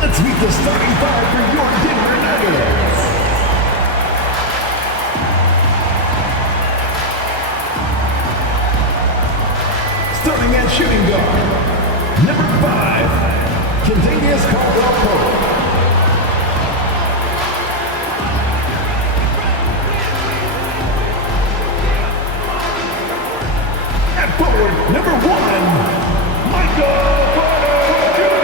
Let's meet the starting five for your Denver Nuggets. Starting at shooting guard, number 5, Kentavious Caldwell-Pope. At forward, number 1, Michael Porter Jr.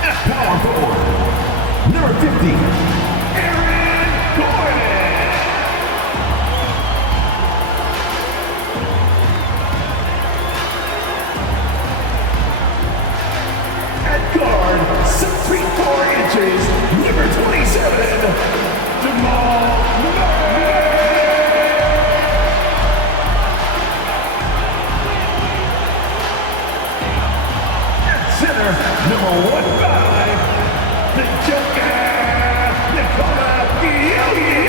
At power forward, number 50, Aaron Gordon. At guard, 6 feet 4 inches, number 27, Jamal Murray. At center, number 15, the Joker, Nikola Jokic.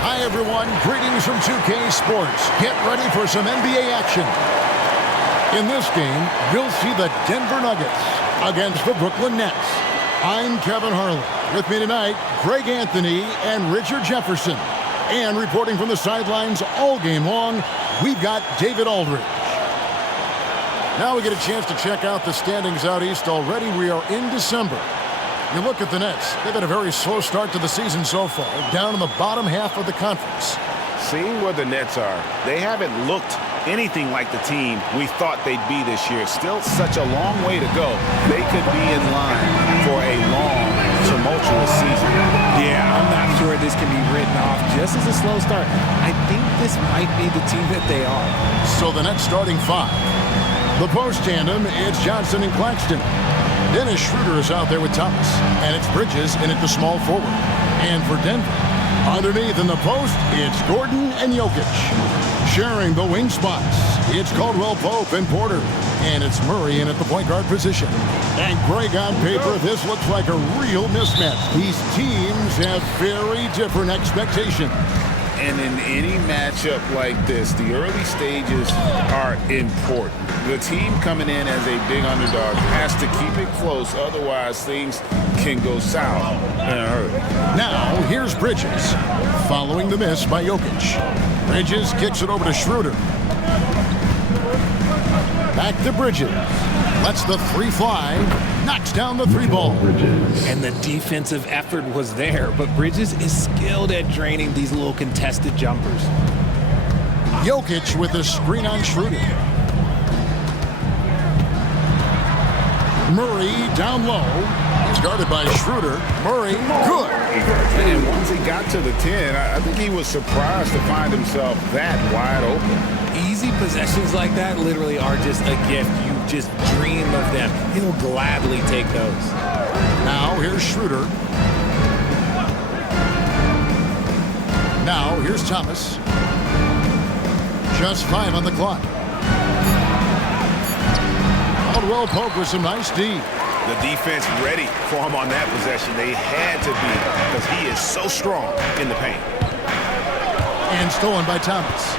Hi everyone, greetings from 2K Sports. Get ready for some NBA action. In this game, you'll see the Denver Nuggets against the Brooklyn Nets. I'm Kevin Harlan. With me tonight, Greg Anthony and Richard Jefferson. And reporting from the sidelines all game long, we've got David Aldridge. Now we get a chance to check out the standings out east already. We are in December. You look at the Nets. They've had a very slow start to the season so far, down in the bottom half of the conference. Seeing where the Nets are, they haven't looked anything like the team we thought they'd be this year. Still such a long way to go. They could be in line for a long, tumultuous season. Yeah, I'm not sure this can be written off just as a slow start. I think this might be the team that they are. So the Nets starting 5. The post tandem, it's Johnson and Claxton. Dennis Schroeder is out there with Thomas, and it's Bridges in at the small forward. And for Denver, underneath in the post, it's Gordon and Jokic. Sharing the wing spots, it's Caldwell-Pope and Porter, and it's Murray in at the point guard position. And Greg, on paper, this looks like a real mismatch. These teams have very different expectations. And in any matchup like this, the early stages are important. The team coming in as a big underdog has to keep it close, otherwise things can go south in a hurry. Now, here's Bridges, following the miss by Jokic. Bridges kicks it over to Schroeder. Back to Bridges. Lets the 3 fly. Knocks down the 3 ball. And the defensive effort was there, but Bridges is skilled at draining these little contested jumpers. Jokic with a screen on Schroeder. Murray down low. He's guarded by Schroeder. Murray, good. And once he got to the 10, I think he was surprised to find himself that wide open. Easy possessions like that literally are just a gift. You just dream of them. He'll gladly take those. Now here's Schroeder. Now here's Thomas. Just 5 on the clock. Caldwell-Pope with some nice D. The defense ready for him on that possession. They had to be, because he is so strong in the paint. And stolen by Thomas.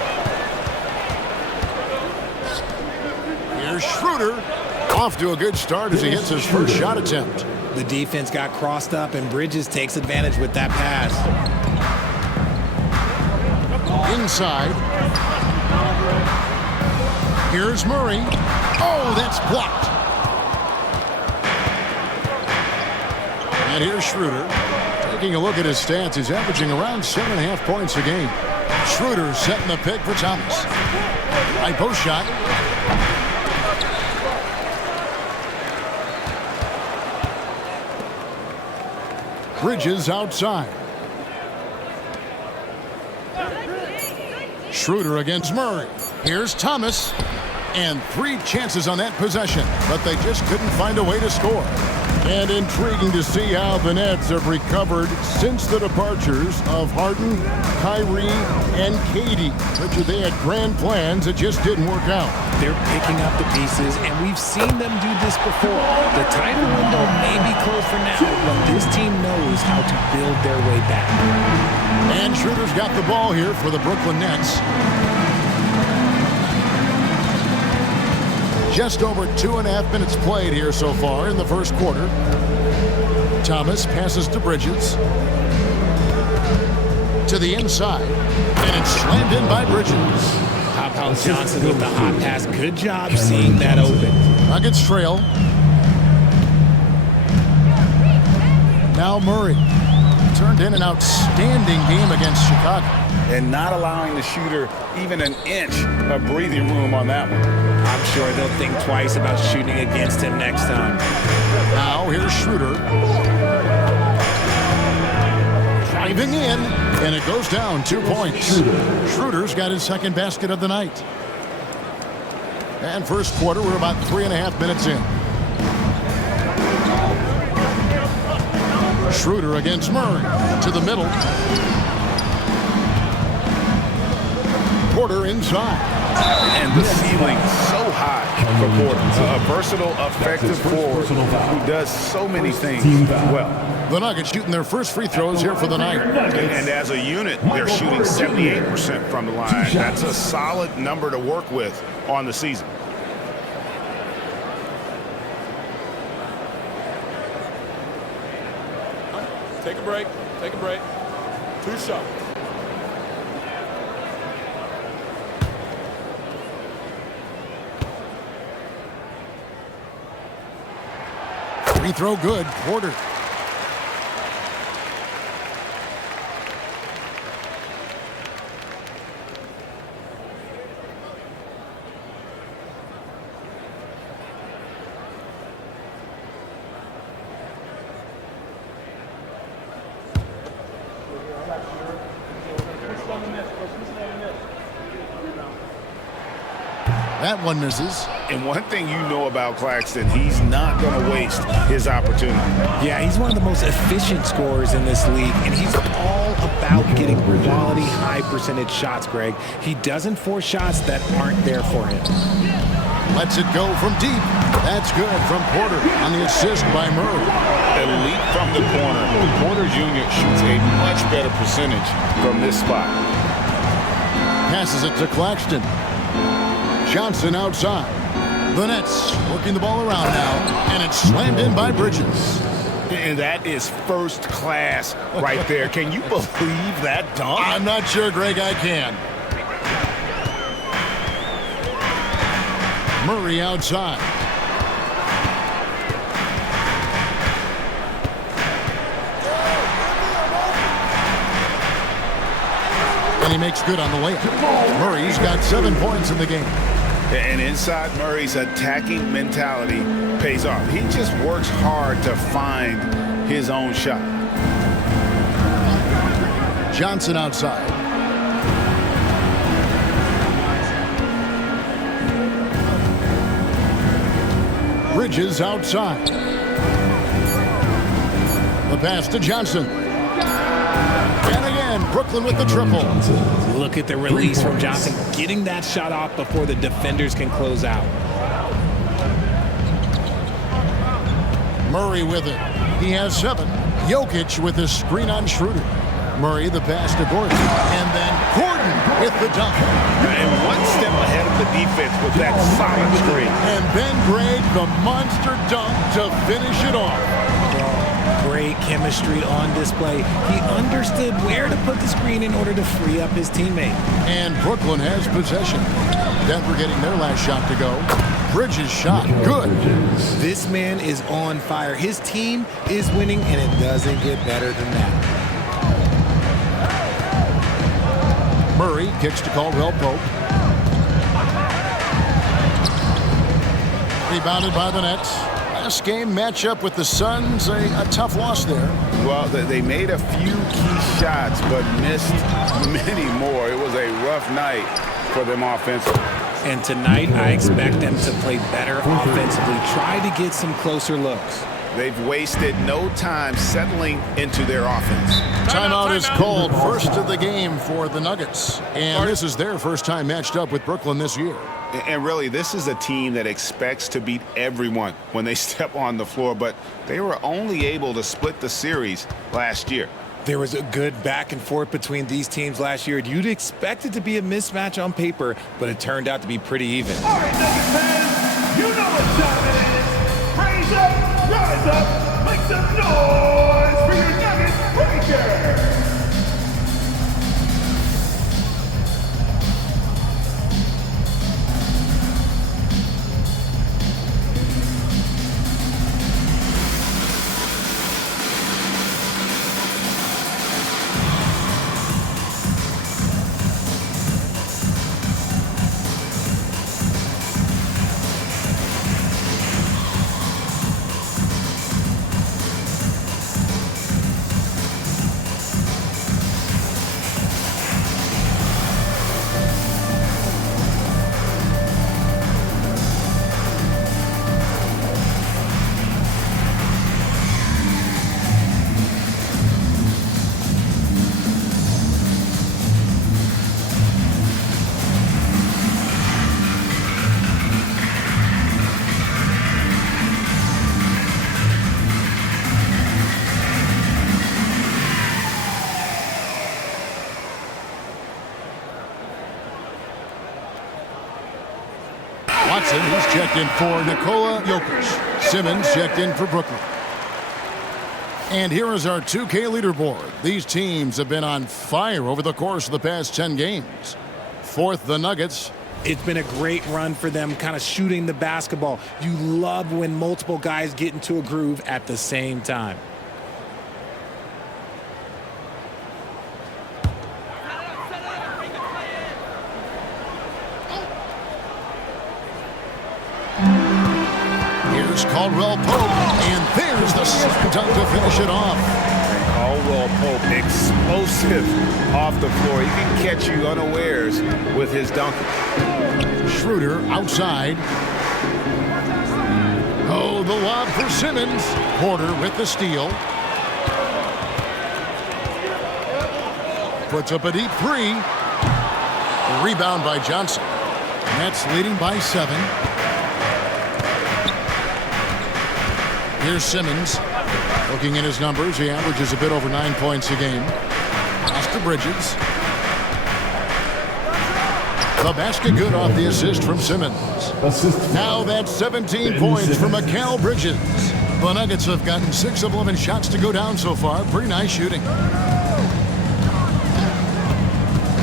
Here's Schroeder. Off to a good start as he hits his first shot attempt. The defense got crossed up, and Bridges takes advantage with that pass. Inside. Here's Murray. Oh, that's blocked. And here's Schroeder. Taking a look at his stats, he's averaging around 7.5 points a game. Schroeder setting the pick for Thomas. High post shot. Bridges outside. Schroeder against Murray. Here's Thomas. And 3 chances on that possession, but they just couldn't find a way to score. And intriguing to see how the Nets have recovered since the departures of Harden, Kyrie, and Katie. Richard, they had grand plans that just didn't work out. They're picking up the pieces, and we've seen them do this before. The title window may be closed for now, but this team knows how to build their way back. And Schroeder's got the ball here for the Brooklyn Nets. Just over 2.5 minutes played here so far in the first quarter. Thomas passes to Bridges. To the inside. And it's slammed in by Bridges. How about Johnson with the hot pass? Good job seeing that open. Nuggets trail. Now Murray. Turned in an outstanding game against Chicago. And not allowing the shooter even an inch of breathing room on that one. I'm sure they'll think twice about shooting against him next time. Now here's Schroeder. Driving in, and it goes down 2 points. Schroeder's got his second basket of the night. And first quarter, we're about 3.5 minutes in. Schroeder against Murray. To the middle. Porter inside. And the ceiling so high for Porter. A versatile, effective forward who does so many things well. The Nuggets shooting their first free throws here for the night. And as a unit, they're shooting 78% from the line. That's a solid number to work with on the season. Take a break. Take a break. 2 shots. Free throw good. Porter. That one misses. And one thing you know about Claxton, he's not going to waste his opportunity. Yeah, he's one of the most efficient scorers in this league, and he's all about getting quality, high-percentage shots, Greg. He doesn't force shots that aren't there for him. Lets it go from deep. That's good from Porter on the assist by Murray. Elite from the corner. Porter Jr. shoots a much better percentage from this spot. Passes it to Claxton. Johnson outside. The Nets working the ball around now, and it's slammed in by Bridges. And that is first class right there. Can you believe that dunk? I'm not sure, Greg, I can. Murray outside. And he makes good on the layup. Murray's got 7 points in the game. And inside Murray's attacking mentality pays off. He just works hard to find his own shot. Johnson outside. Bridges outside. The pass to Johnson. And again, Brooklyn with the triple. Look at the release from Johnson, getting that shot off before the defenders can close out. Murray with it. He has 7. Jokic with his screen on Schroeder. Murray the pass to Gordon. And then Gordon with the dunk. And one step ahead of the defense with that solid screen. And then Greg, the monster dunk to finish it off. Great chemistry on display. He understood where to put the screen in order to free up his teammate. And Brooklyn has possession. Denver getting their last shot to go. Bridges shot. Good. This man is on fire. His team is winning, and it doesn't get better than that. Murray kicks to Caldwell Pope. Rebounded by the Nets. Last game matchup with the Suns, a tough loss there. Well, they made a few key shots, but missed many more. It was a rough night for them offensively. And tonight, I expect them to play better offensively, try to get some closer looks. They've wasted no time settling into their offense. Timeout is called, first of the game for the Nuggets. And this is their first time matched up with Brooklyn this year. And really, this is a team that expects to beat everyone when they step on the floor, but they were only able to split the series last year. There was a good back and forth between these teams last year. You'd expect it to be a mismatch on paper, but it turned out to be pretty even. All right, Nuggets fans, you know what time it is. Raise up, rise up, make some noise for your Nuggets Breakers. Watson, he's checked in for Nikola Jokic. Simmons checked in for Brooklyn. And here is our 2K leaderboard. These teams have been on fire over the course of the past 10 games. Fourth, the Nuggets. It's been a great run for them, kind of shooting the basketball. You love when multiple guys get into a groove at the same time. Here's Caldwell Pope, and there's the dunk to finish it off. Caldwell Pope, explosive off the floor. He can catch you unawares with his dunk. Schroeder outside. Oh, the lob for Simmons. Porter with the steal. Puts up a deep three. Rebound by Johnson. Nets leading by 7. Here's Simmons. Looking at his numbers, he averages a bit over 9 points a game. Pass to Bridges. The basket good off the assist from Simmons. Now that's 17 points from Mikal Bridges. The Nuggets have gotten 6 of 11 shots to go down so far. Pretty nice shooting.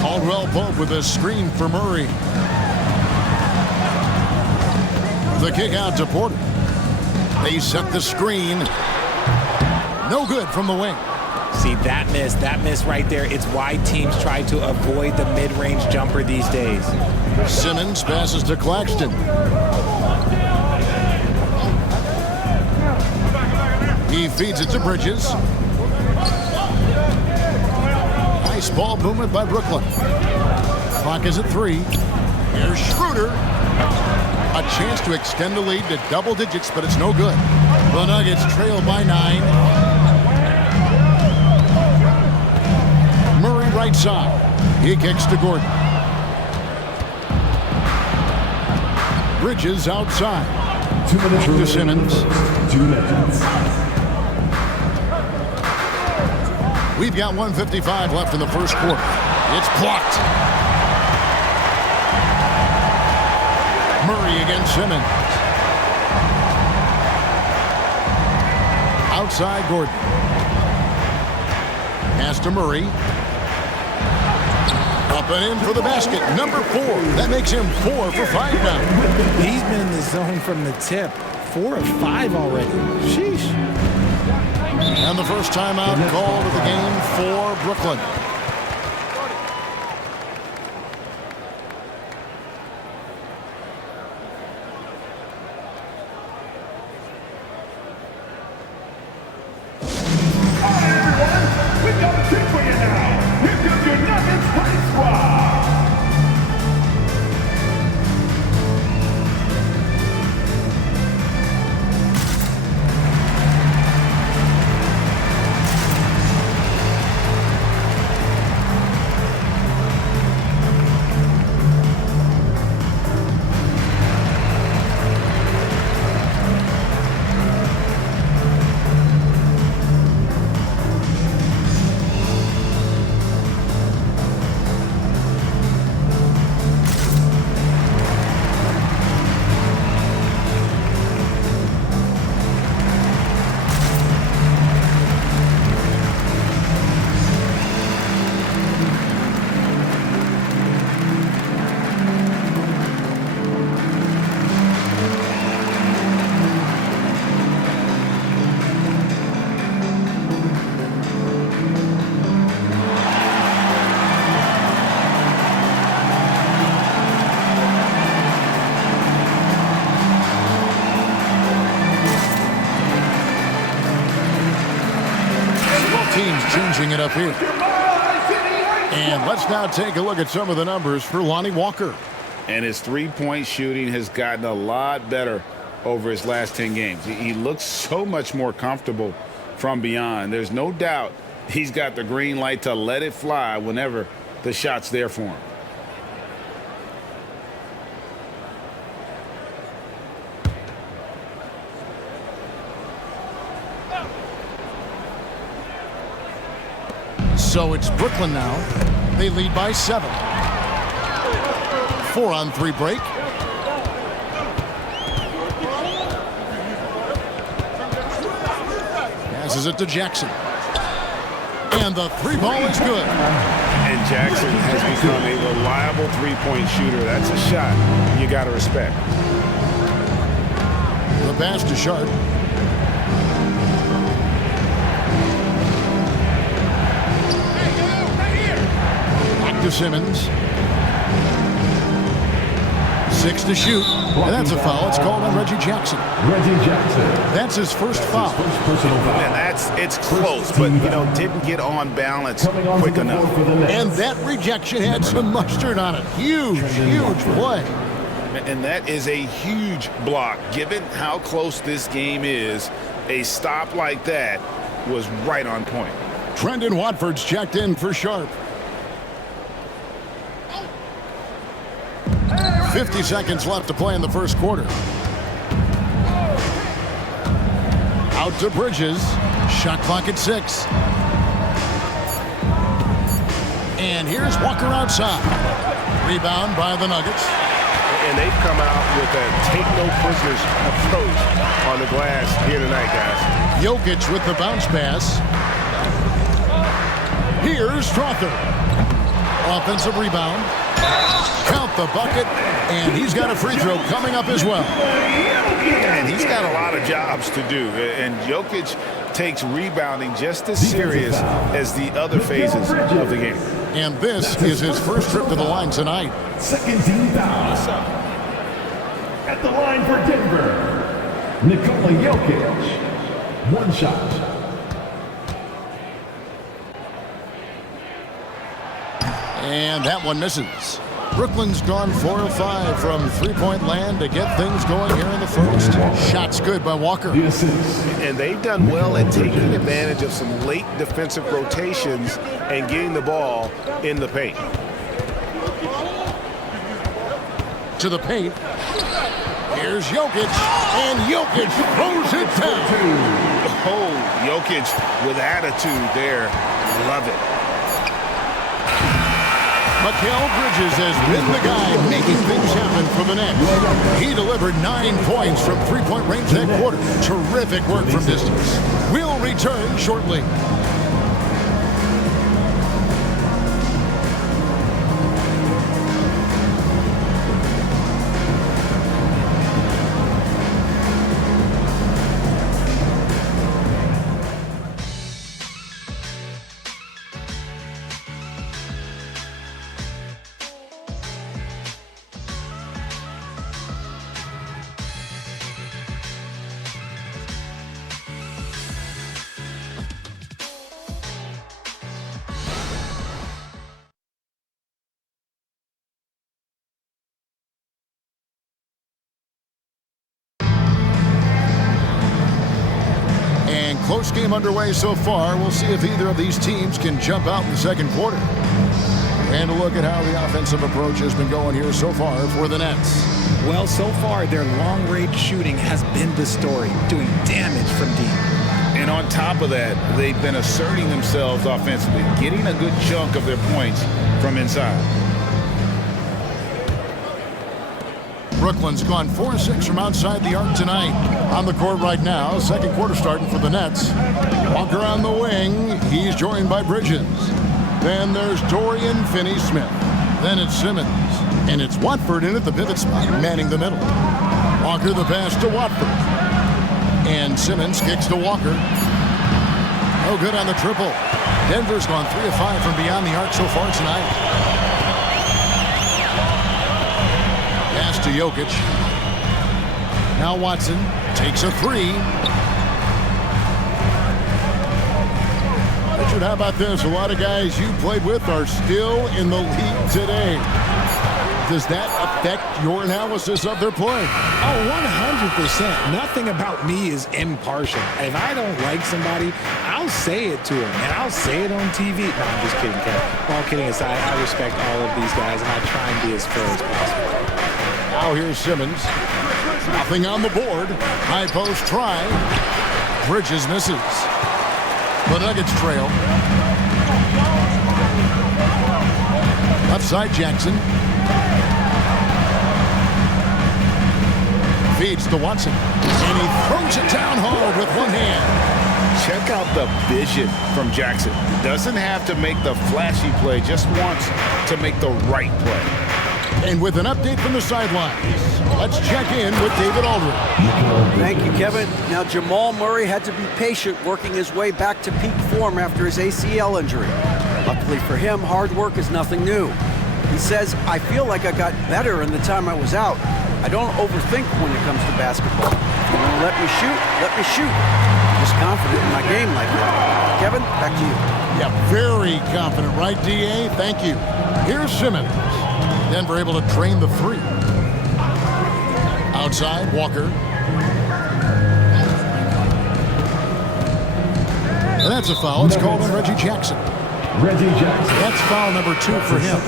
Caldwell Pope with a screen for Murray. The kick out to Porter. They set the screen. No good from the wing. See, that miss right there, it's why teams try to avoid the mid-range jumper these days. Simmons passes to Claxton. He feeds it to Bridges. Nice ball movement by Brooklyn. Clock is at 3. Here's Schroeder. A chance to extend the lead to double digits, but it's no good. The Nuggets trail by 9. Murray right side. He kicks to Gordon. Bridges outside. 2 minutes to Simmons. 2 minutes. We've got 1:55 left in the first quarter. It's blocked. Murray against Simmons. Outside Gordon. Pass to Murray. Up and in for the basket. Number 4. That makes him 4 for 5 now. He's been in the zone from the tip. 4 of 5 already. Sheesh. And the first timeout called of the game for Brooklyn. changing it up here. And let's now take a look at some of the numbers for Lonnie Walker. And his three-point shooting has gotten a lot better over his last 10 games. He looks so much more comfortable from beyond. There's no doubt he's got the green light to let it fly whenever the shot's there for him. So it's Brooklyn now. They lead by 7. 4-on-3 break. Passes it to Jackson. And the three ball is good. And Jackson has become a reliable three-point shooter. That's a shot you got to respect. The pass to Sharp. To Simmons. 6 to shoot. And that's a foul. It's called on Reggie Jackson. That's his first foul. And it's close, but, didn't get on balance quick enough. And that rejection had some mustard on it. Huge play. And that is a huge block. Given how close this game is, a stop like that was right on point. Trendon Watford's checked in for Sharp. 50 seconds left to play in the first quarter. Out to Bridges. Shot clock at 6. And here's Walker outside. Rebound by the Nuggets. And they've come out with a take-no-prisoners approach on the glass here tonight, guys. Jokic with the bounce pass. Here's Strother. Offensive rebound. Count the bucket, and he's got a free throw coming up as well. And he's got a lot of jobs to do, and Jokic takes rebounding just as serious as the other phases of the game. And this is his first trip to the line tonight. Second team foul. At the line for Denver, Nikola Jokic. 1 shot. And that one misses. Brooklyn's gone 4 of 5 from three-point land to get things going here in the first. Shots good by Walker. And they've done well at taking advantage of some late defensive rotations and getting the ball in the paint. To the paint. Here's Jokic, and Jokic throws it down. Oh, Jokic with attitude there. Love it. Mikal Bridges has been the guy making things happen for the Nets. He delivered 9 points from three-point range that quarter. Terrific work from distance. We'll return shortly. Close game underway so far. We'll see if either of these teams can jump out in the second quarter. And a look at how the offensive approach has been going here so far for the Nets. Well, so far, their long-range shooting has been the story, doing damage from deep. And on top of that, they've been asserting themselves offensively, getting a good chunk of their points from inside. Brooklyn's gone 4-6 from outside the arc tonight. On the court right now, second quarter starting for the Nets. Walker on the wing. He's joined by Bridges. Then there's Dorian Finney-Smith. Then it's Simmons. And it's Watford in at the pivot spot, manning the middle. Walker the pass to Watford. And Simmons kicks to Walker. No good on the triple. Denver's gone 3 of 5 from beyond the arc so far tonight. Pass to Jokic. Now Watson takes a 3. Richard, how about this? A lot of guys you played with are still in the league today. Does that affect your analysis of their play? Oh, 100%. Nothing about me is impartial. If I don't like somebody, I'll say it to them, and I'll say it on TV. No, I'm just kidding, Ken. All kidding aside, I respect all of these guys, and I try and be as fair as possible. Now here's Simmons. Nothing on the board. High post try. Bridges misses. The Nuggets trail. Left side Jackson. Feeds to Watson. And he throws it down hard with one hand. Check out the vision from Jackson. Doesn't have to make the flashy play, just wants to make the right play. And with an update from the sidelines, let's check in with David Aldridge. Thank you, Kevin. Now, Jamal Murray had to be patient working his way back to peak form after his ACL injury. Luckily for him, hard work is nothing new. He says, I feel like I got better in the time I was out. I don't overthink when it comes to basketball. If you want to let me shoot, let me shoot. I'm just confident in my game like that. Kevin, back to you. Yeah, very confident, right, D.A.? Thank you. Here's Simmons. Denver able to drain the three. Outside, Walker. And that's a foul. It's called on Reggie Jackson. Reggie Jackson. That's foul number 2 for him.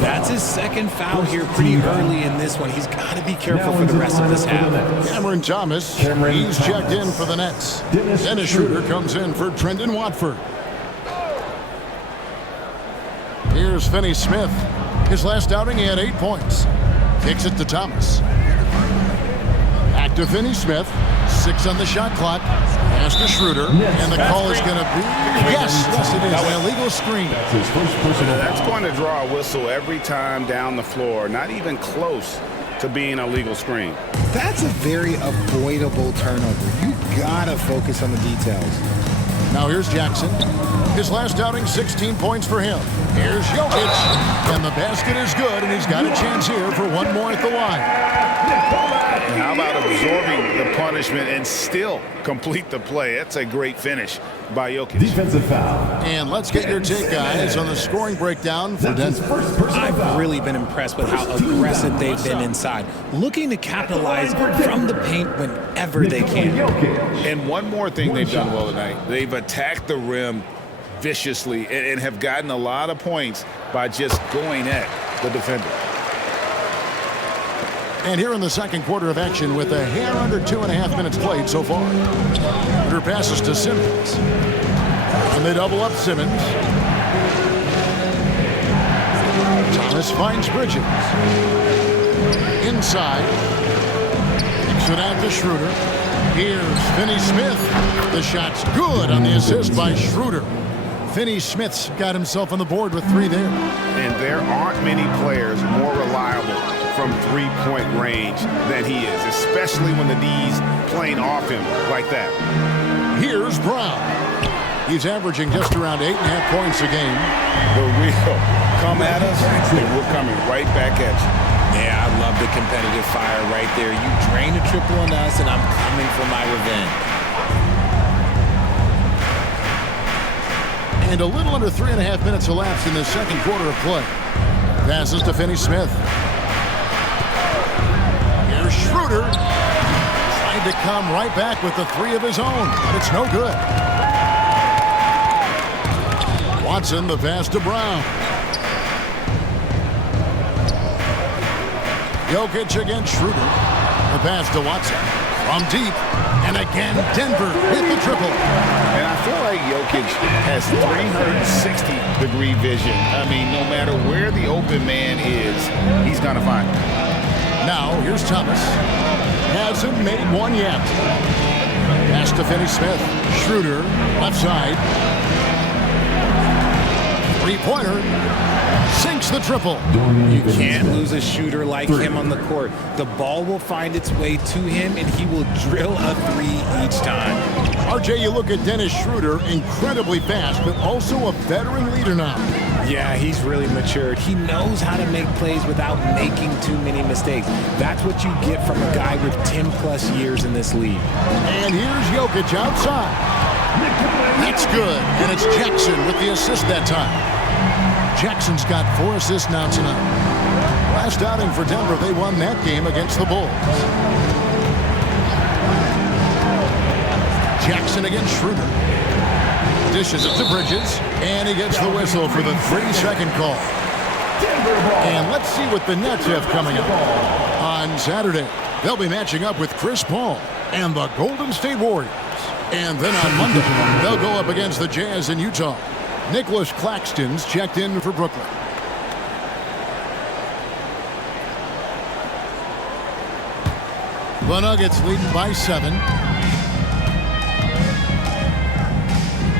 That's his second foul here pretty early in this one. He's got to be careful for the rest of this half. Cameron Thomas, he's checked in for the Nets. Dennis Schroeder comes in for Trendon Watford. Here's Finney Smith. His last outing, he had 8 points. Kicks it to Thomas. Back to Finney Smith. 6 on the shot clock. Pass to Schroeder. And the call is going to be, yes, it is, an illegal screen. That's going to draw a whistle every time down the floor. Not even close to being a legal screen. That's a very avoidable turnover. You got to focus on the details. Now here's Jackson. His last outing, 16 points for him. Here's Jokic. And the basket is good, and he's got a chance here for one more at the line. And how about absorbing the punishment and still complete the play? That's a great finish by Jokic. Defensive foul. And let's get your take, guys, on the scoring breakdown for Denver. I've really been impressed with how aggressive they've been inside, looking to capitalize from the paint whenever they can. And one more thing they've done well tonight. They've attacked the rim viciously and have gotten a lot of points by just going at the defender. And here in the second quarter of action with a hair under 2.5 minutes played so far. Under passes to Simmons. And they double up Simmons. Thomas finds Bridges. Inside. Kicks it out to Schroeder. Here's Finney Smith. The shot's good on the assist by Schroeder. Finney Smith's got himself on the board with 3 there. And there aren't many players more reliable from three-point range than he is, especially when the D's playing off him like that. Here's Brown. He's averaging just around 8.5 points a game. The real come at us, and we're coming right back at you. Yeah, I love the competitive fire right there. You drain a triple on us, and I'm coming for my revenge. And a little under 3.5 minutes elapsed in the second quarter of play. Passes to Finney Smith. Here's Schroeder. Trying to come right back with the 3 of his own, but it's no good. Watson, the pass to Brown. Jokic against Schroeder. The pass to Watson. From deep. And again, Denver with the triple. And I feel like Jokic has 360-degree vision. I mean, no matter where the open man is, he's going to find him. Now, here's Thomas. Hasn't made one yet. Pass to Finney Smith. Schroeder, left side. Three-pointer. Sinks the triple. You can't lose a shooter like him on the court. The ball will find its way to him, and he will drill a 3 each time. RJ, you look at Dennis Schroeder, incredibly fast, but also a veteran leader now. Yeah, he's really matured. He knows how to make plays without making too many mistakes. That's what you get from a guy with 10-plus years in this league. And here's Jokic outside. That's good, and it's Jackson with the assist that time. Jackson's got 4 assists now tonight. Last outing for Denver, they won that game against the Bulls. Jackson against Schroeder. Dishes it to Bridges, and he gets the whistle for the 3-second call. And let's see what the Nets have coming up. On Saturday, they'll be matching up with Chris Paul and the Golden State Warriors. And then on Monday, they'll go up against the Jazz in Utah. Nicholas Claxton's checked in for Brooklyn. The Nuggets leading by 7.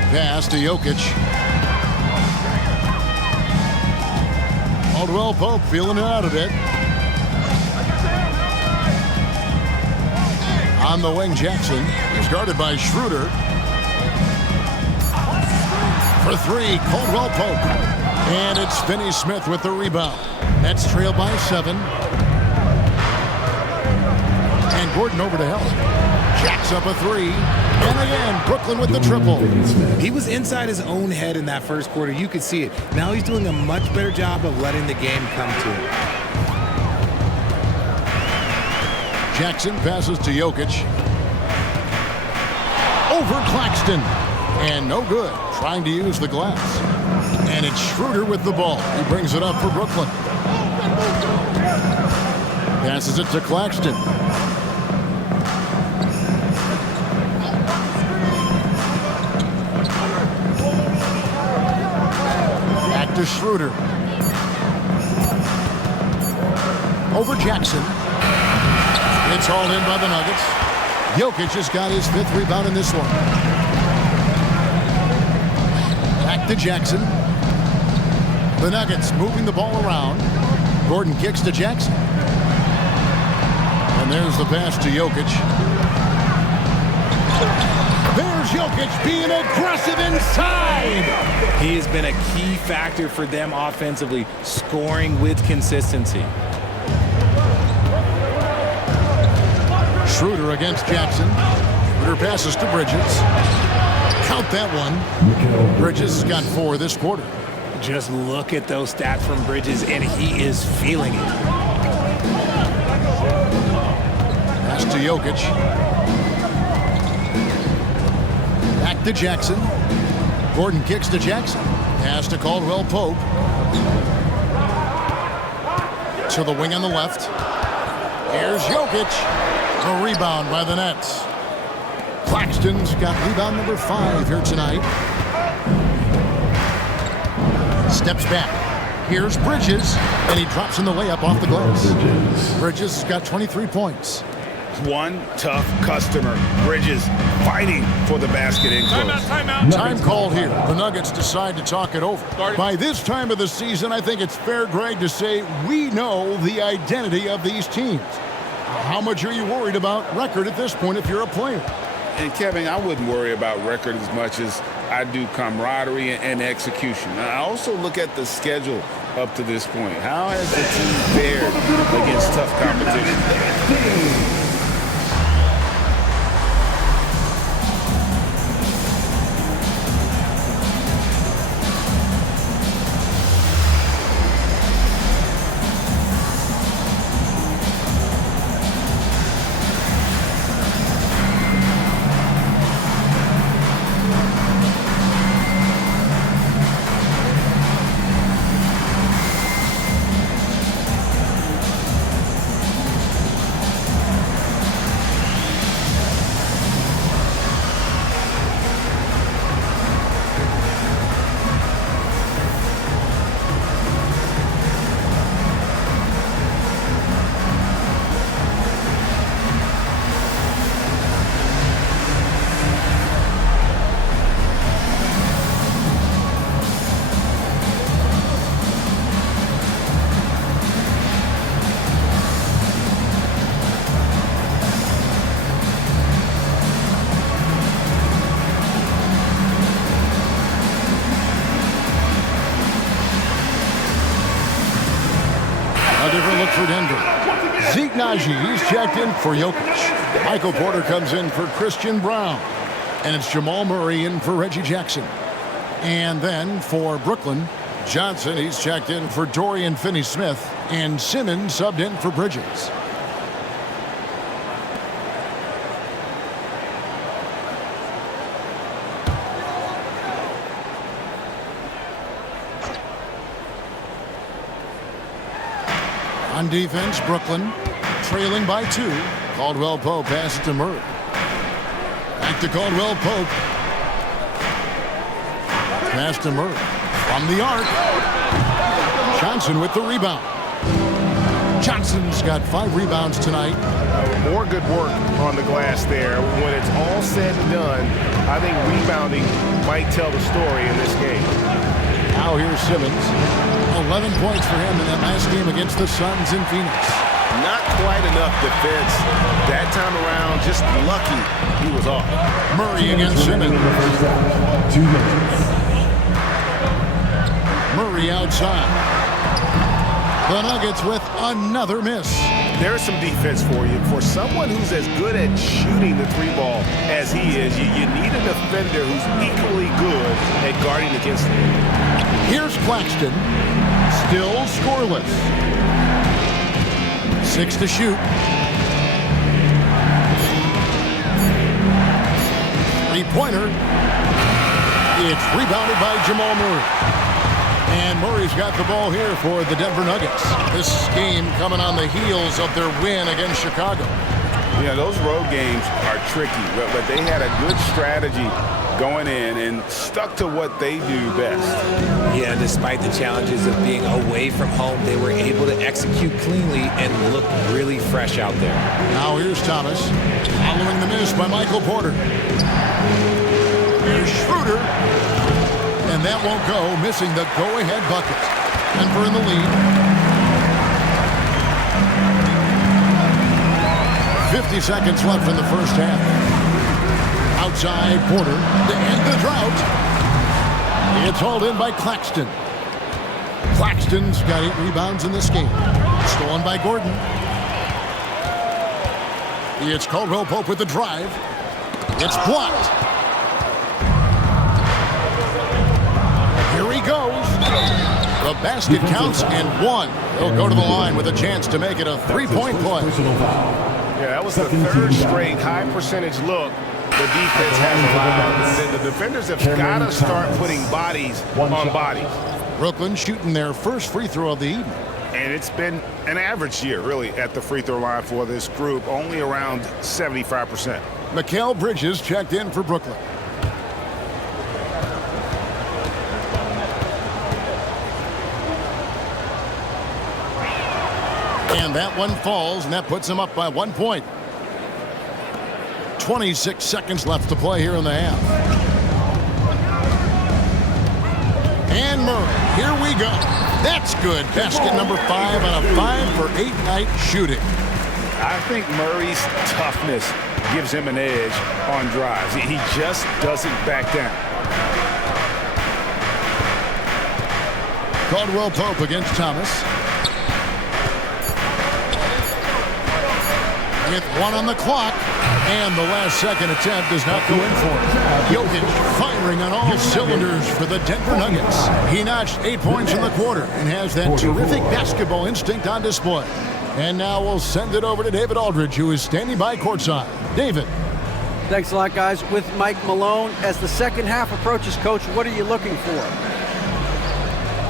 Pass to Jokic. Caldwell Pope feeling it out a bit. On the wing, Jackson. He's guarded by Schroeder. For 3, Caldwell Pope. And it's Finney-Smith with the rebound. Nets trail by 7. And Gordon over to help. Jacks up a 3. And again, Brooklyn with the triple. He was inside his own head in that first quarter. You could see it. Now he's doing a much better job of letting the game come to him. Jackson passes to Jokic. Over Claxton. And no good. Trying to use the glass. And it's Schroeder with the ball. He brings it up for Brooklyn. Passes it to Claxton. Back to Schroeder. Over Jackson. It's hauled in by the Nuggets. Jokic has got his 5th rebound in this one. Back to Jackson. The Nuggets moving the ball around. Gordon kicks to Jackson. And there's the pass to Jokic. There's Jokic being aggressive inside. He has been a key factor for them offensively, scoring with consistency. Schroeder against Jackson. Schroeder passes to Bridges. Count that one. Bridges has got 4 this quarter. Just look at those stats from Bridges, and he is feeling it. Pass to Jokic. Back to Jackson. Gordon kicks to Jackson. Pass to Caldwell Pope. To the wing on the left. Here's Jokic. A rebound by the Nets. Claxton's got rebound number 5 here tonight. Steps back. Here's Bridges, and he drops in the layup off the glass. Bridges has got 23 points. One tough customer. Bridges fighting for the basket in close. Timeout. Time called here. The Nuggets decide to talk it over. By this time of the season, I think it's fair, Greg, to say we know the identity of these teams. How much are you worried about record at this point if you're a player? And Kevin, I wouldn't worry about record as much as I do camaraderie and execution. I also look at the schedule up to this point. How has the team fared against tough competition? Different look for Denver. Zeke Naji, he's checked in for Jokic. Michael Porter comes in for Christian Brown. And it's Jamal Murray in for Reggie Jackson. And then for Brooklyn, Johnson, he's checked in for Dorian Finney-Smith. And Simmons subbed in for Bridges. On defense, Brooklyn trailing by 2. Caldwell Pope passes to Murray. Back to Caldwell Pope. Pass to Murray. From the arc. Johnson with the rebound. Johnson's got 5 rebounds tonight. More good work on the glass there. When it's all said and done, I think rebounding might tell the story in this game. Now here's Simmons. 11 points for him in that last game against the Suns in Phoenix. Not quite enough defense. That time around, just lucky he was off. Murray against Simmons. 2 minutes. Murray outside. The Nuggets with another miss. There's some defense for you. For someone who's as good at shooting the 3-ball as he is, you need a defender who's equally good at guarding against him. Here's Claxton. Still scoreless. 6 to shoot. 3-pointer. It's rebounded by Jamal Murray. And Murray's got the ball here for the Denver Nuggets. This game coming on the heels of their win against Chicago. Yeah, those road games are tricky, but they had a good strategy going in and stuck to what they do best. Yeah, despite the challenges of being away from home, they were able to execute cleanly and look really fresh out there. Now here's Thomas, following the miss by Michael Porter. Here's Schroeder, and that won't go, missing the go-ahead bucket. Denver in the lead. 50 seconds left in the first half. Outside Porter to end the drought. It's hauled in by Claxton. Claxton's got 8 rebounds in this game. Stolen by Gordon. It's Caldwell Pope with the drive. It's blocked. Here he goes. The basket counts and 1. He'll go to the line with a chance to make it a 3-point play. Yeah, that was the 3rd straight high percentage look the defense has allowed. The defenders have got to start putting bodies on bodies. Brooklyn shooting their first free throw of the evening. And it's been an average year, really, at the free throw line for this group, only around 75%. Mikal Bridges checked in for Brooklyn. And that one falls, and that puts him up by 1 point. 26 seconds left to play here in the half. And Murray, here we go. That's good. Basket number 5 out of 5 for 8-night shooting. I think Murray's toughness gives him an edge on drives. He just doesn't back down. Caldwell Pope against Thomas. With 1 on the clock, and the last second attempt does not go in for it. Jokic firing on all cylinders for the Denver Nuggets. He notched 8 points in the quarter and has that terrific basketball instinct on display. And now we'll send it over to David Aldridge, who is standing by courtside. David. Thanks a lot, guys. With Mike Malone, as the second half approaches, Coach, what are you looking for?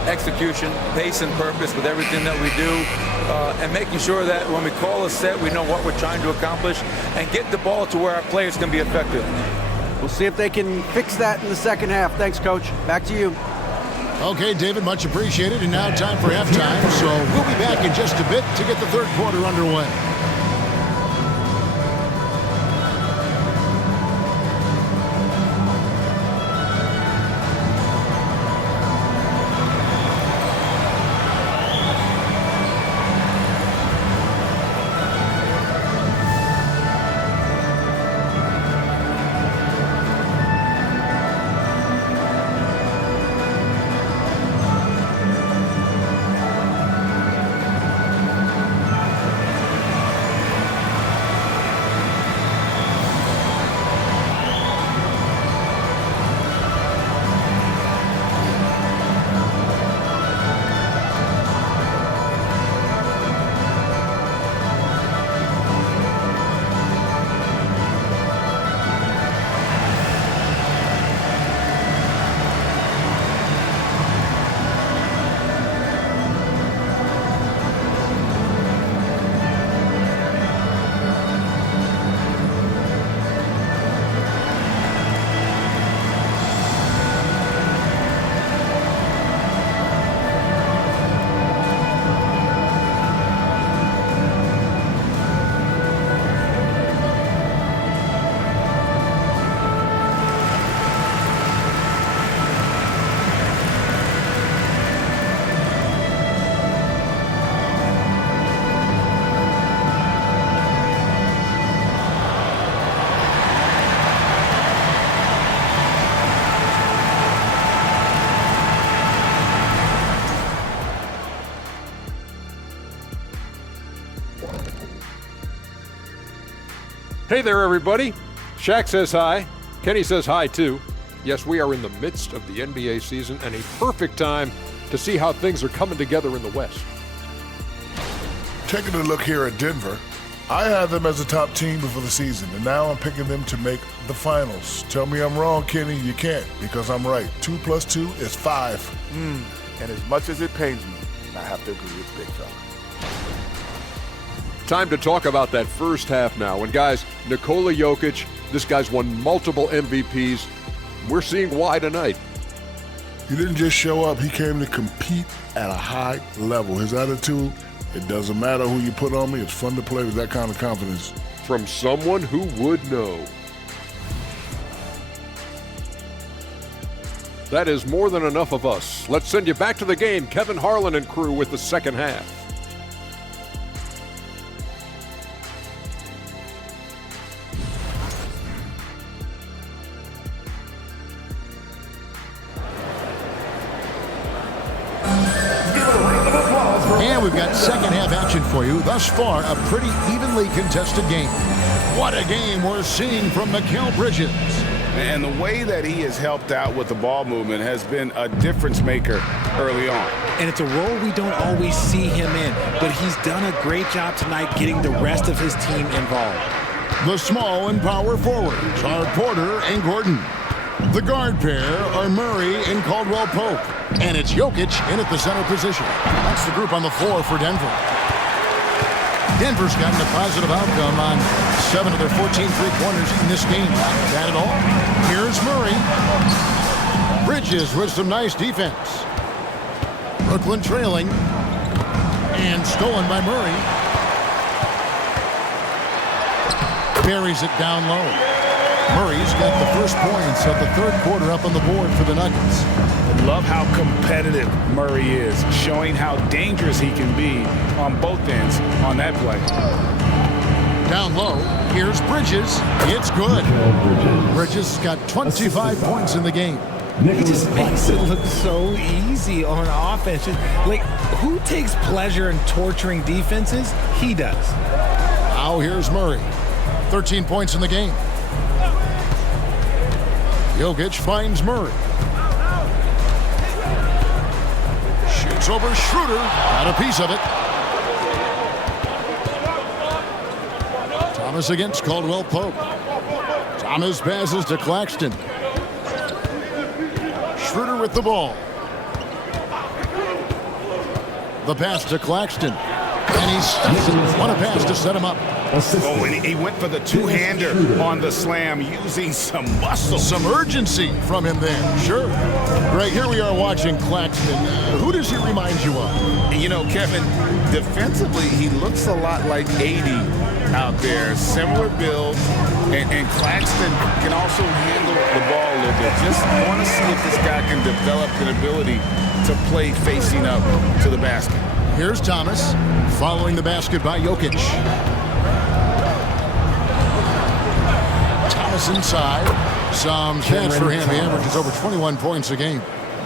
Execution, pace and purpose with everything that we do, and making sure that when we call a set, we know what we're trying to accomplish and get the ball to where our players can be effective. We'll see if they can fix that in the second half. Thanks, Coach. Back to you. Okay, David, much appreciated. And now time for halftime. So we'll be back in just a bit to get the third quarter underway. Hey there, everybody. Shaq says hi. Kenny says hi, too. Yes, we are in the midst of the NBA season and a perfect time to see how things are coming together in the West. Taking a look here at Denver, I had them as a top team before the season, and now I'm picking them to make the finals. Tell me I'm wrong, Kenny. You can't, because I'm right. 2 + 2 is 5. And as much as it pains me, I have to agree with Big Fella. Time to talk about that first half now. And guys, Nikola Jokic, this guy's won multiple MVPs. We're seeing why tonight. He didn't just show up. He came to compete at a high level. His attitude, it doesn't matter who you put on me. It's fun to play with that kind of confidence. From someone who would know. That is more than enough of us. Let's send you back to the game. Kevin Harlan and crew with the second half. And we've got second half action for you. Thus far, a pretty evenly contested game. What a game we're seeing from Mikal Bridges. And the way that he has helped out with the ball movement has been a difference maker early on. And it's a role we don't always see him in, but he's done a great job tonight getting the rest of his team involved. The small and power forwards are Porter and Gordon. The guard pair are Murray and Caldwell Pope. And it's Jokic in at the center position. That's the group on the floor for Denver. Denver's gotten a positive outcome on 7 of their 14 three-pointers in this game. Not bad at all. Here's Murray. Bridges with some nice defense. Brooklyn trailing. And stolen by Murray. Buries it down low. Murray's got the first points of the third quarter up on the board for the Nuggets. Love how competitive Murray is, showing how dangerous he can be on both ends on that play. Down low, here's Bridges. It's good. Bridges got 25 points in the game. He just makes it look so easy on offense. Like, who takes pleasure in torturing defenses? He does. Now here's Murray. 13 points in the game. Jokic finds Murray. Shoots over Schroeder. Got a piece of it. Thomas against Caldwell Pope. Thomas passes to Claxton. Schroeder with the ball. The pass to Claxton. And he's what a pass to set him up. Oh, and he went for the two-hander on the slam, using some muscle. Some urgency from him there. Sure. Right, here we are watching Claxton. Who does he remind you of? You know, Kevin, defensively, he looks a lot like 80 out there. Similar build, and Claxton can also handle the ball a little bit. Just want to see if this guy can develop an ability to play facing up to the basket. Here's Thomas, following the basket by Jokic. Thomas inside. Some chance for him. He averages over 21 points a game.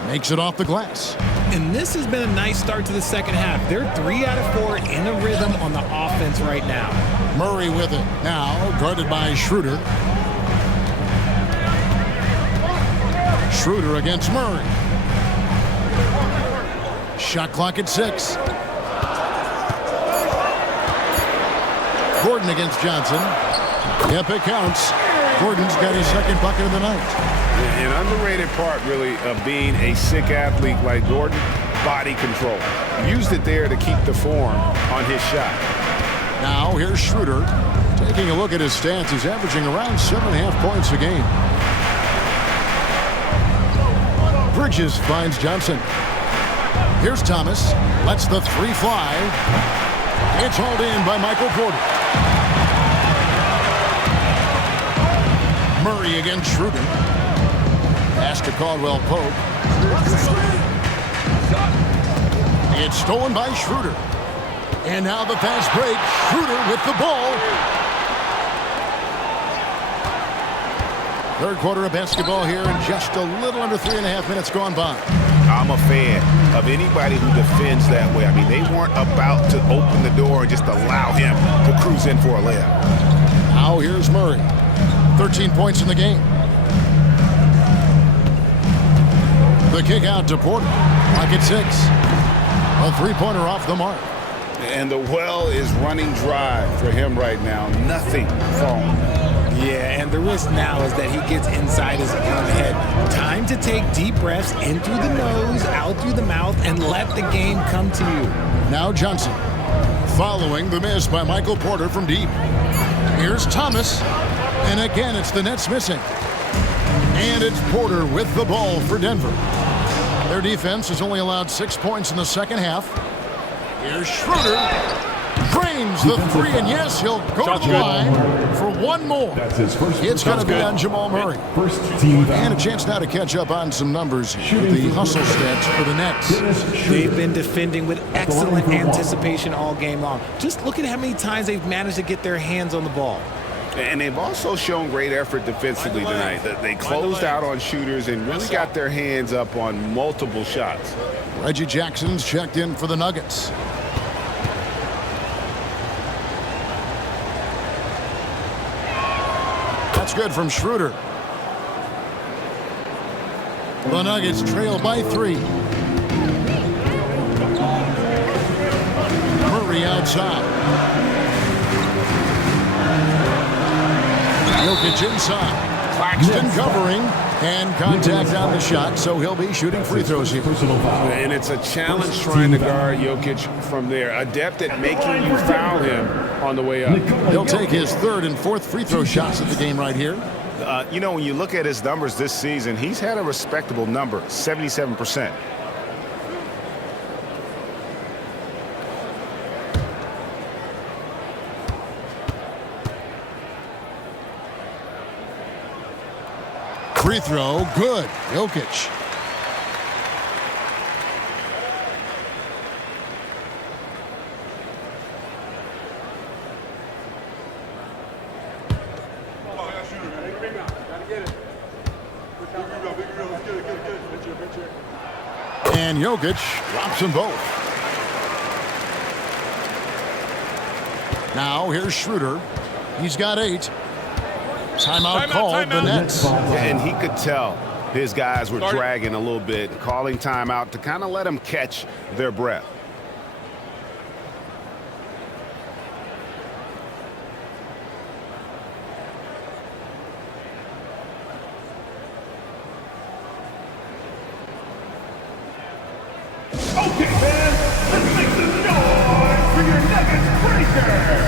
Makes it off the glass. And this has been a nice start to the second half. They're 3 out of 4 in a rhythm on the offense right now. Murray with it. Now guarded by Schroeder. Schroeder against Murray. Shot clock at 6. Gordon against Johnson. Yep, it counts. Gordon's got his second bucket of the night. An underrated part, really, of being a sick athlete like Gordon, body control. Used it there to keep the form on his shot. Now here's Schroeder. Taking a look at his stats, he's averaging around 7.5 points a game. Bridges finds Johnson. Here's Thomas. Lets the three fly. It's hauled in by Michael Porter. Murray against Schroeder. Pass to Caldwell Pope. It's stolen by Schroeder. And now the fast break. Schroeder with the ball. Third quarter of basketball here, and just a little under 3.5 minutes gone by. I'm a fan of anybody who defends that way. I mean, they weren't about to open the door and just allow him to cruise in for a layup. Now Now here's Murray. 13 points in the game. The kick out to Porter. Pocket 6. A three-pointer off the mark. And the well is running dry for him right now. Nothing falling. Yeah, and the risk now is that he gets inside his own head. Time to take deep breaths in through the nose, out through the mouth, and let the game come to you. Now Johnson. Following the miss by Michael Porter from deep. Here's Thomas. And again, it's the Nets missing. And it's Porter with the ball for Denver. Their defense has only allowed 6 points in the second half. Here's Schroeder. Drains the three, and yes, he'll go to the line for one more. It's going to be on Jamal Murray. And a chance now to catch up on some numbers with the hustle stats for the Nets. They've been defending with excellent anticipation all game long. Just look at how many times they've managed to get their hands on the ball. And they've also shown great effort defensively tonight. They closed out on shooters and really got their hands up on multiple shots. Reggie Jackson's checked in for the Nuggets. That's good from Schroeder. The Nuggets trail by 3. Murray outside. Jokic inside. Claxton covering. And contact on the shot, so he'll be shooting free throws here. And it's a challenge trying to guard Jokic from there. Adept at making you foul him on the way up. He'll take his third and fourth free throw shots at the game right here. You know, when you look at his numbers this season, he's had a respectable number, 77%. Free throw, good. Jokic. And Jokic drops them both. Now here's Schroeder. He's got 8. Timeout called the Nets. And he could tell his guys were dragging a little bit, calling timeout to kind of let them catch their breath. Okay, man, let's make some noise for your Nuggets breaker.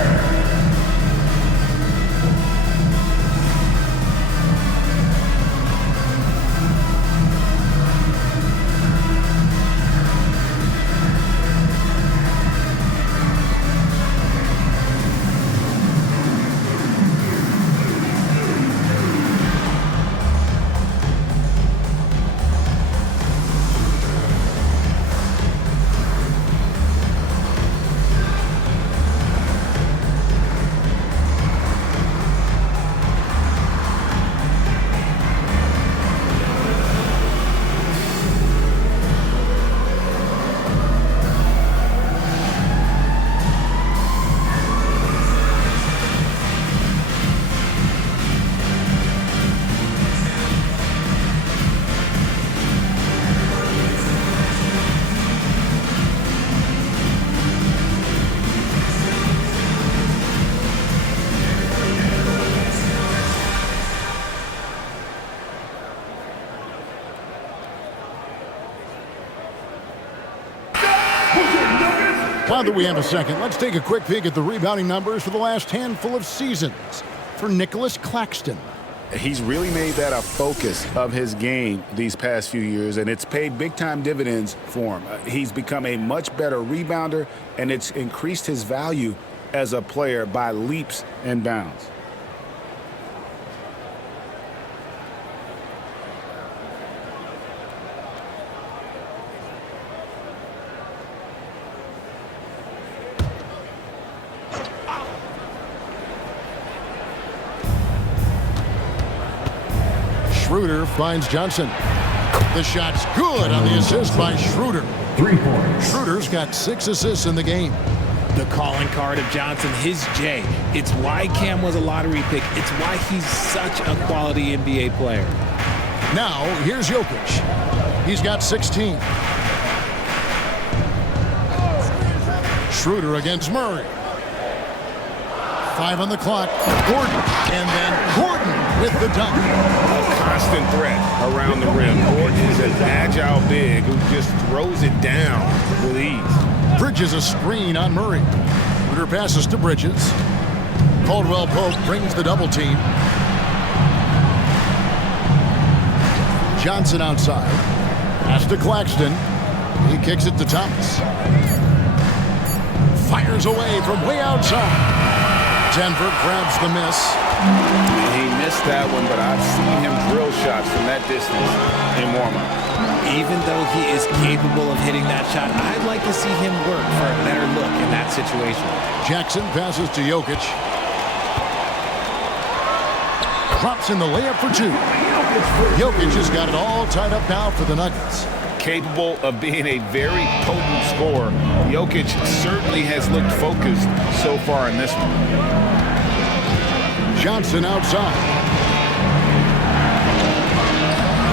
Now that we have a second, let's take a quick peek at the rebounding numbers for the last handful of seasons for Nicholas Claxton. He's really made that a focus of his game these past few years, and it's paid big-time dividends for him. He's become a much better rebounder, and it's increased his value as a player by leaps and bounds. Schroeder finds Johnson. The shot's good on the assist by Schroeder. 3 points. Schroeder's got 6 assists in the game. The calling card of Johnson, his J. It's why Cam was a lottery pick. It's why he's such a quality NBA player. Now, here's Jokic. He's got 16. Schroeder against Murray. 5 on the clock. Gordon. And then Gordon with the dunk. A constant threat around the rim. Gordon is an agile big who just throws it down with ease. Bridges a screen on Murray. Schroeder passes to Bridges. Caldwell Pope brings the double team. Johnson outside. Pass to Claxton. He kicks it to Thomas. Fires away from way outside. Denver grabs the miss. He missed that one, but I've seen him drill shots from that distance in warm-up. Even though he is capable of hitting that shot, I'd like to see him work for a better look in that situation. Jackson passes to Jokic. Drops in the layup for 2. Jokic has got it all tied up now for the Nuggets. Capable of being a very potent scorer, Jokic certainly has looked focused so far in this one. Johnson outside.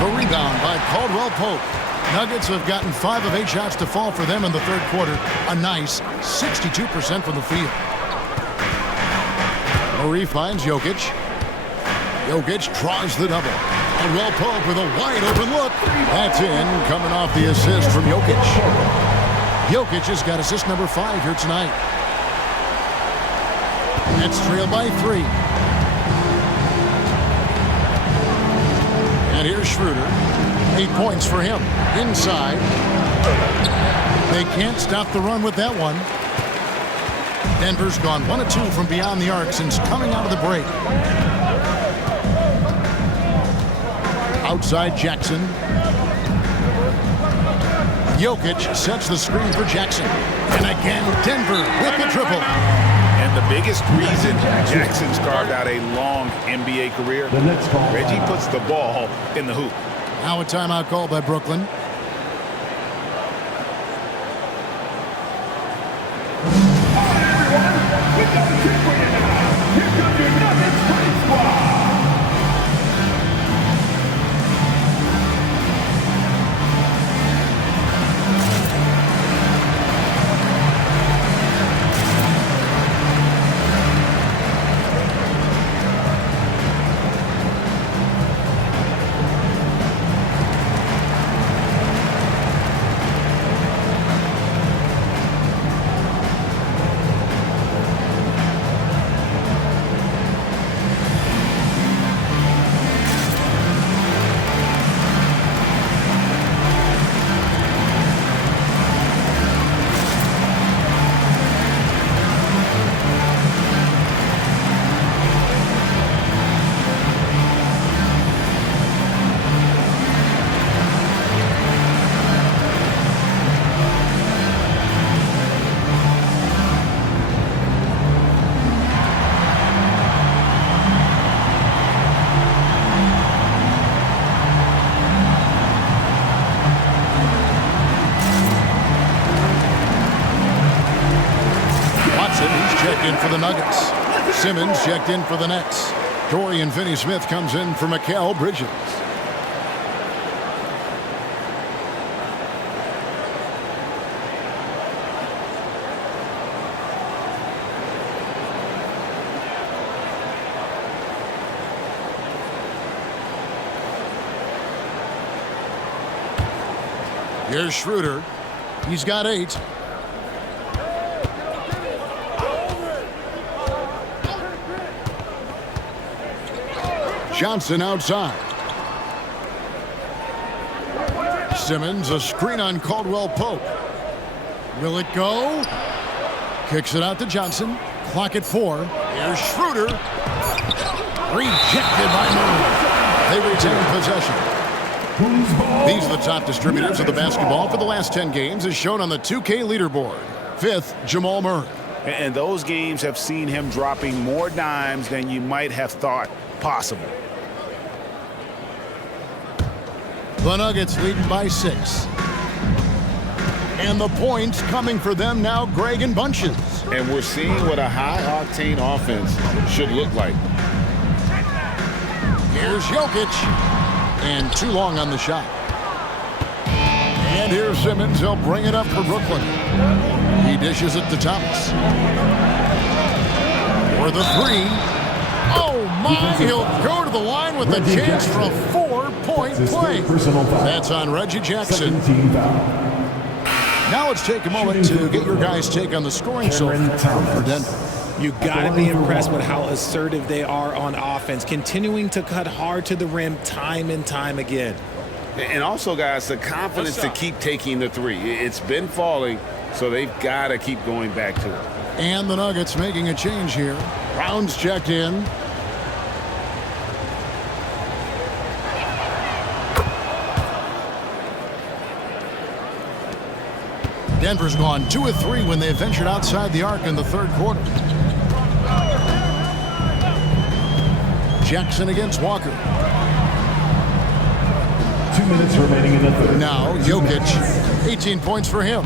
The rebound by Caldwell Pope. Nuggets have gotten 5 of 8 shots to fall for them in the third quarter. A nice 62% from the field. Murray finds Jokic. Jokic draws the double. Caldwell Pope with a wide open look. That's in, coming off the assist from Jokic. Jokic has got assist number 5 here tonight. Nets trail by 3. And here's Schroeder. 8 points for him. Inside. They can't stop the run with that one. Denver's gone 1 of 2 from beyond the arc since coming out of the break. Outside Jackson. Jokic sets the screen for Jackson. And again, Denver with the triple. And the biggest reason Jackson's carved out a long NBA career, Reggie puts the ball in the hoop. Now a timeout called by Brooklyn. For the Nuggets. Simmons checked in for the Nets. Dorian Finney-Smith comes in for Mikal Bridges. Here's Schroeder. He's got 8. Johnson outside. Simmons, a screen on Caldwell Pope. Will it go? Kicks it out to Johnson. Clock at 4. Here's Schroeder. Rejected by Murray. They retain possession. These are the top distributors of the basketball for the last 10 games, as shown on the 2K leaderboard. 5th, Jamal Murray. And those games have seen him dropping more dimes than you might have thought possible. The Nuggets leading by 6. And the points coming for them now, Greg, in bunches. And we're seeing what a high-octane offense should look like. Here's Jokic. And too long on the shot. And here's Simmons. He'll bring it up for Brooklyn. He dishes it to Thomas. For the three. Oh, my. He'll go to the line with a chance for a 4-point play. That's on Reggie Jackson. Now let's take a moment to get your guys' take on the scoring so far for Denver. You got to be impressed with how assertive they are on offense, continuing to cut hard to the rim time and time again. And also, guys, the confidence to keep taking the three. It's been falling, so they've got to keep going back to it. And the Nuggets making a change here. Brown's checked in. Denver's gone 2 of 3 when they ventured outside the arc in the third quarter. Jackson against Walker. 2 minutes remaining in the third. Now Jokic, 18 points for him.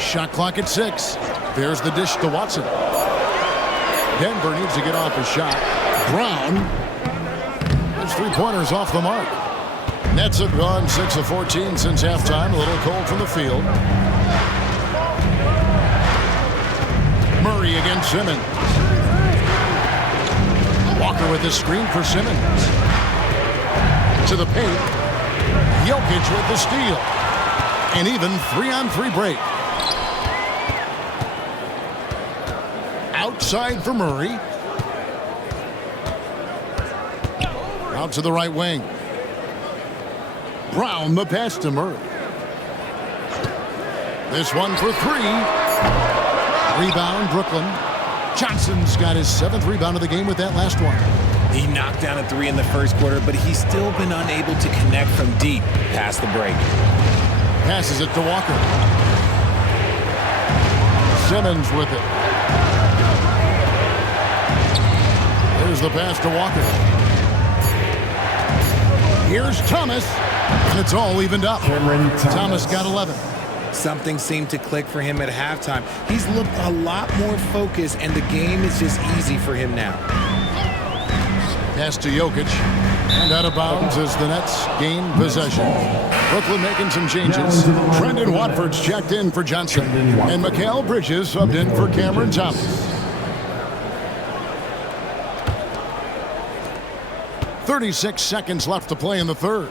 Shot clock at 6. There's the dish to Watson. Denver needs to get off a shot. Brown. His three-pointers off the mark. Nets have gone 6 of 14 since halftime. A little cold from the field. Murray against Simmons. Walker with the screen for Simmons. To the paint. Jokic with the steal. And even 3-on-3 break. Outside for Murray. Out to the right wing. Brown, the pass to Murray. This one for 3. Rebound, Brooklyn. Johnson's got his 7th rebound of the game with that last one. He knocked down a 3 in the first quarter, but he's still been unable to connect from deep past the break. Passes it to Walker. Simmons with it. There's the pass to Walker. Here's Thomas. And it's all evened up. Thomas got 11. Something seemed to click for him at halftime. He's looked a lot more focused, and the game is just easy for him now. Pass to Jokic. And out of bounds as the Nets gain possession. Brooklyn making some changes. Brendan Watford's checked in for Johnson. And Mikal Bridges subbed in for Cameron Thomas. 36 seconds left to play in the third.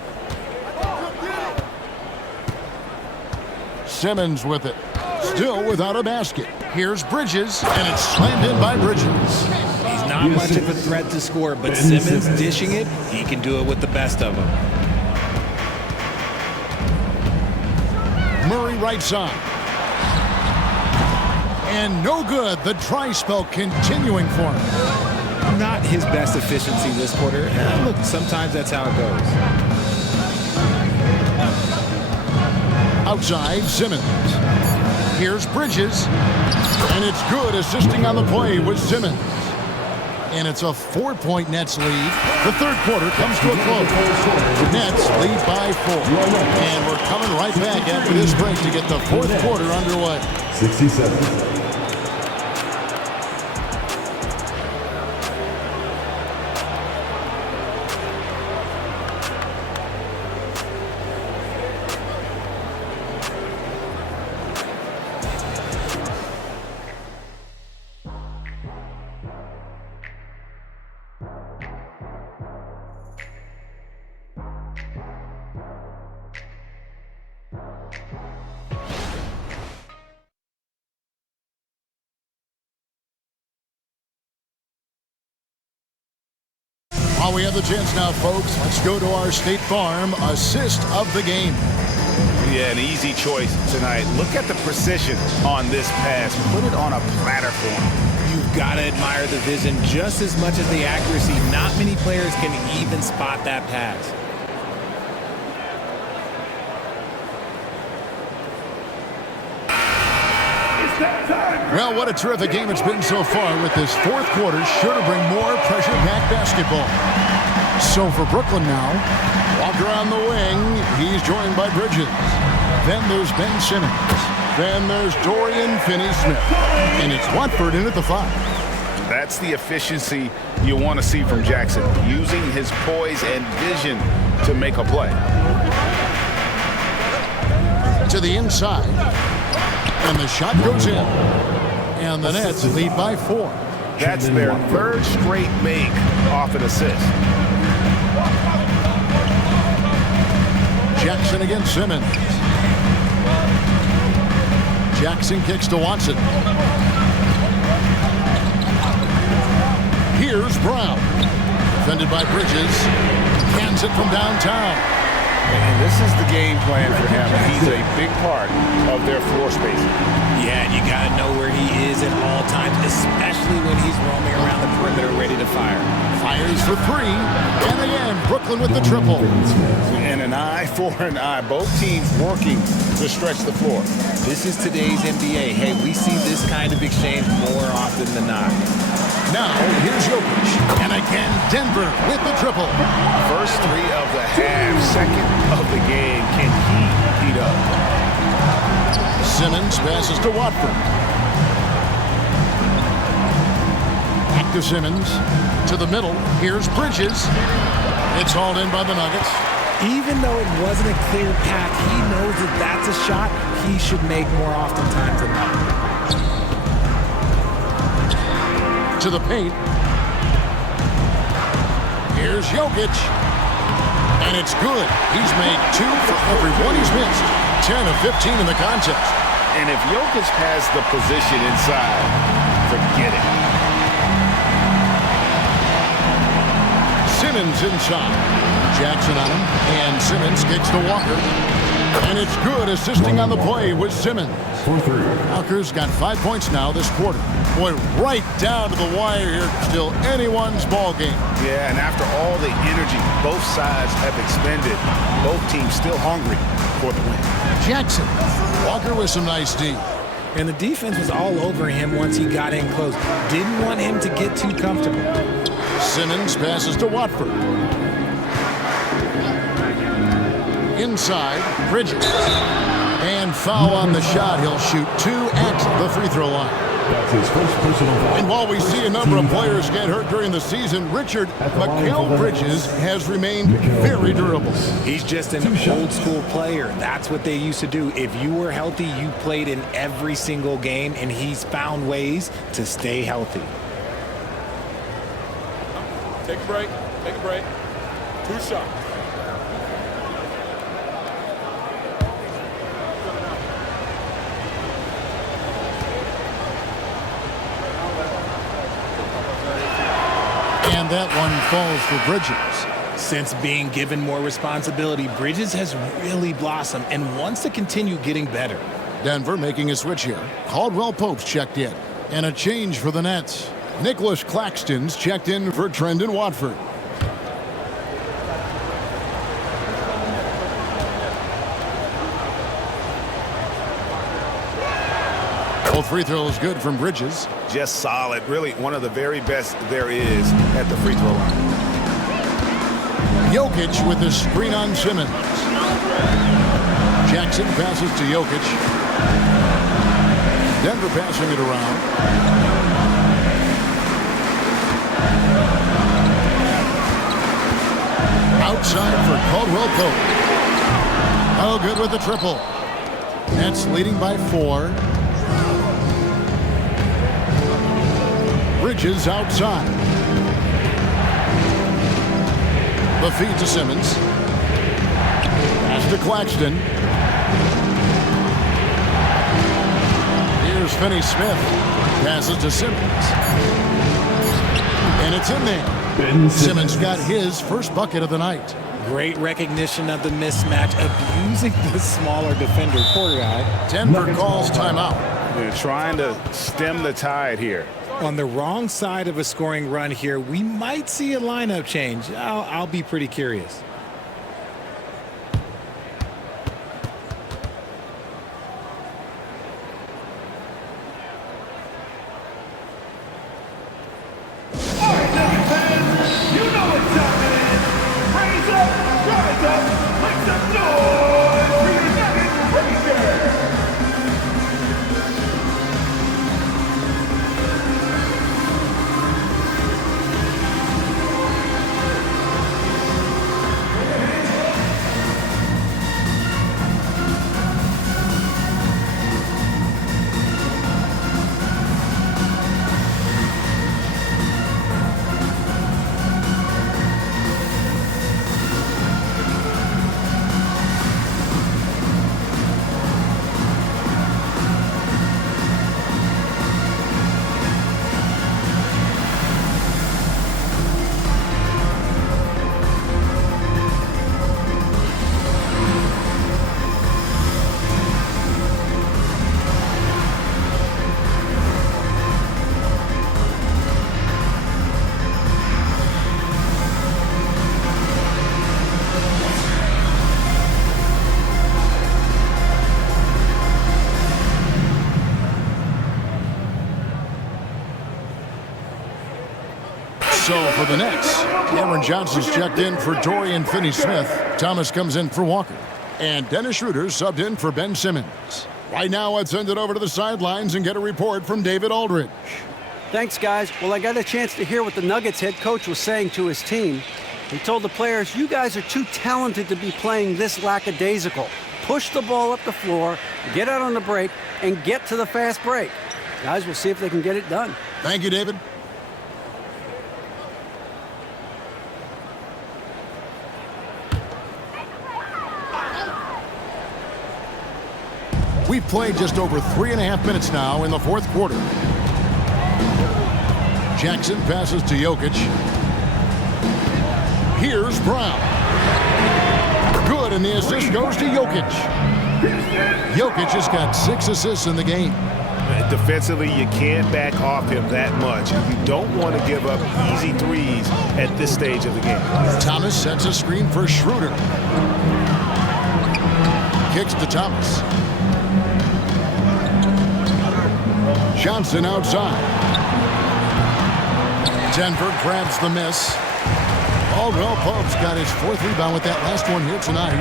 Simmons with it. Still without a basket. Here's Bridges, and it's slammed in by Bridges. He's not much of a threat to score, but Simmons dishing it, he can do it with the best of them. Murray right side. And no good. The dry spell continuing for him. Not his best efficiency this quarter. Look, sometimes that's how it goes. Outside, Simmons. Here's Bridges. And it's good, assisting on the play with Simmons. And it's a 4-point Nets lead. The third quarter comes to a close. Nets lead by 4. And we're coming right back after this break to get the fourth quarter underway. 67. While we have the chance now, folks, let's go to our State Farm assist of the game. Yeah, an easy choice tonight. Look at the precision on this pass. Put it on a platter for him. You've got to admire the vision just as much as the accuracy. Not many players can even spot that pass. Well, what a terrific game it's been so far, with this fourth quarter sure to bring more pressure-packed basketball. So for Brooklyn now, Walker on the wing. He's joined by Bridges. Then there's Ben Simmons. Then there's Dorian Finney-Smith. And it's Watford in at the 5. That's the efficiency you want to see from Jackson, using his poise and vision to make a play. To the inside. And the shot goes in. And the Nets lead by 4. That's their 3rd straight make off an assist. Jackson against Simmons. Jackson kicks to Watson. Here's Brown. Defended by Bridges. Cans it from downtown. And this is the game plan for him. He's a big part of their floor spacing. Yeah, and you got to know where he is at all times, especially when he's roaming around the perimeter ready to fire. Fires for 3. And again, Brooklyn with the triple. And an eye for an eye. Both teams working to stretch the floor. This is today's NBA. Hey, we see this kind of exchange more often than not. Now, here's Jokic. And again, Denver with the triple. First 3 of the half, second of the game. Can he heat up? Simmons passes to Watford. Back to Simmons. To the middle. Here's Bridges. It's hauled in by the Nuggets. Even though it wasn't a clear path, he knows that that's a shot he should make more oftentimes than not. To the paint. Here's Jokic. And it's good. He's made 2 for every one he's missed. 10 of 15 in the contest. And if Jokic has the position inside, forget it. Simmons inside. Jackson on him. And Simmons kicks to Walker. And it's good, assisting on the play with Simmons. Walker's got 5 points now this quarter. Boy, right down to the wire here. Still anyone's ball game. Yeah, and after all the energy both sides have expended, both teams still hungry for the win. Jackson. Walker with some nice D. And the defense was all over him once he got in close. Didn't want him to get too comfortable. Simmons passes to Watford. Inside, Bridges. And foul on the shot. He'll shoot 2 at the free throw line. That's his first personal foul. And while we see a number of players get hurt during the season, Mikal Bridges has remained very durable. He's just an old school player. That's what they used to do. If you were healthy, you played in every single game, and he's found ways to stay healthy. Take a break. Take a break. 2 shots. And that one falls for Bridges. Since being given more responsibility, Bridges has really blossomed and wants to continue getting better. Denver making a switch here. Caldwell Pope's checked in. And a change for the Nets. Nicholas Claxton's checked in for Trendon Watford. Both free throws good from Bridges. Just solid. Really one of the very best there is at the free throw line. Jokic with the screen on Simmons. Jackson passes to Jokic. Denver passing it around. Outside for Caldwell Pope. Oh, good with the triple. Nets leading by 4. Bridges outside. The feed to Simmons. Pass to Claxton. Here's Finney-Smith. Passes to Simmons. And it's in there. Simmons got his first bucket of the night. Great recognition of the mismatch, abusing the smaller defender. Poor guy. Denver calls timeout. They're trying to stem the tide here. On the wrong side of a scoring run here, we might see a lineup change. I'll be pretty curious. for the Nets. Cameron Johnson's checked in for Dorian Finney-Smith. Thomas comes in for Walker. And Dennis Schroeder subbed in for Ben Simmons. Right now, let's send it over to the sidelines and get a report from David Aldridge. Thanks, guys. Well, I got a chance to hear what the Nuggets head coach was saying to his team. He told the players, you guys are too talented to be playing this lackadaisical. Push the ball up the floor, get out on the break, and get to the fast break. Guys, we'll see if they can get it done. Thank you, David. We've played just over 3.5 minutes now in the fourth quarter. Jackson passes to Jokic. Here's Brown. Good, and the assist goes to Jokic. Jokic has got 6 assists in the game. Defensively, you can't back off him that much. You don't want to give up easy threes at this stage of the game. Thomas sets a screen for Schroeder. Kicks to Thomas. Johnson outside. Denver grabs the miss. Caldwell Pope's got his 4th rebound with that last one here tonight.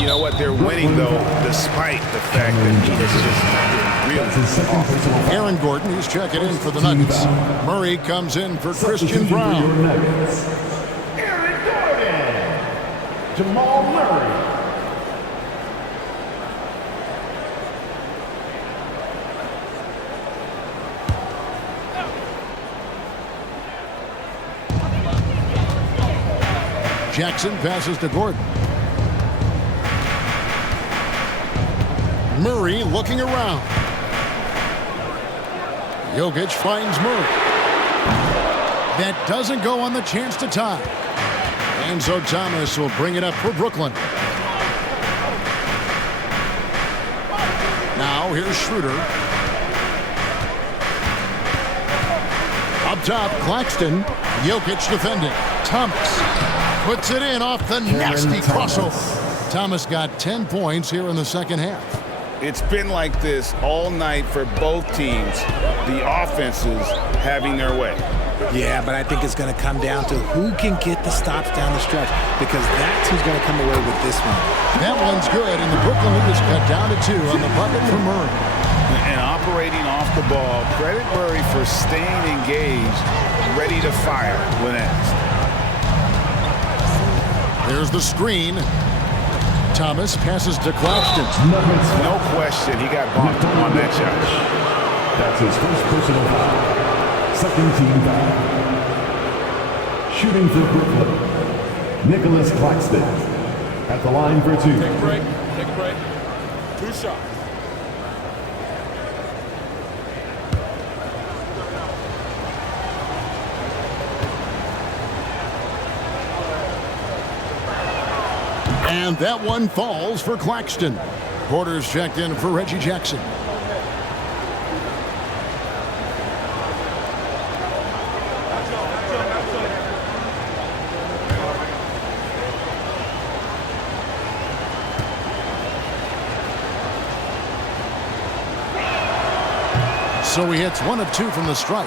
You know what? They're winning, though, despite the fact that he has just been really awful. Aaron Gordon, he's checking in for the Nuggets. Murray comes in for Christian Brown. Aaron Gordon. Jamal Murray. Jackson passes to Gordon. Murray looking around. Jokic finds Murray. That doesn't go on the chance to tie. And so Thomas will bring it up for Brooklyn. Now here's Schroeder. Up top, Claxton. Jokic defending. Thomas puts it in off the nasty crossover. Thomas got 10 points here in the second half. It's been like this all night for both teams. The offenses having their way. Yeah, but I think it's going to come down to who can get the stops down the stretch, because that's who's going to come away with this one. That one's good, and the Brooklyn lead is cut down to 2 on the bucket for Murray. And operating off the ball, credit Murray for staying engaged, ready to fire when asked. There's the screen. Thomas passes to Claxton. No question, he got bumped on that shot. That's his first personal foul. Second team foul. Shooting for Brooklyn, Nicholas Claxton. At the line for 2. Take a break. Take a break. 2 shots. And that one falls for Claxton. Porter's checked in for Reggie Jackson. So he hits 1 of 2 from the stripe.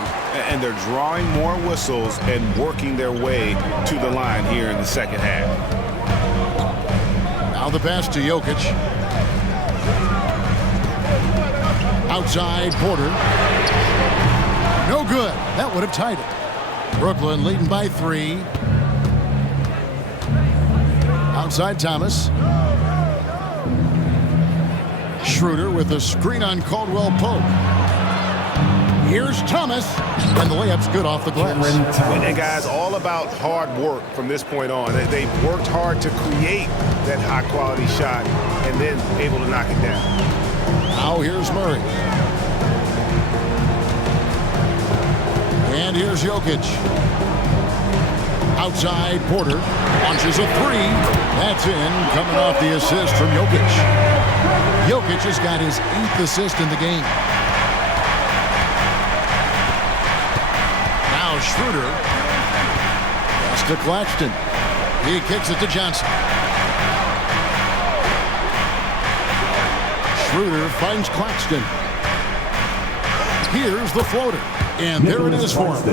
And they're drawing more whistles and working their way to the line here in the second half. Now the pass to Jokic. Outside, Porter. No good. That would have tied it. Brooklyn leading by 3. Outside, Thomas. Schroeder with a screen on Caldwell Pope. Here's Thomas, and the layup's good off the glass. And guys, all about hard work from this point on. They've worked hard to create that high-quality shot and then able to knock it down. Now here's Murray. And here's Jokic. Outside, Porter launches a 3. That's in, coming off the assist from Jokic. Jokic has got his 8th assist in the game. Now Schroeder. Pass to Claxton. He kicks it to Johnson. Schroeder finds Claxton. Here's the floater. And there it is for him.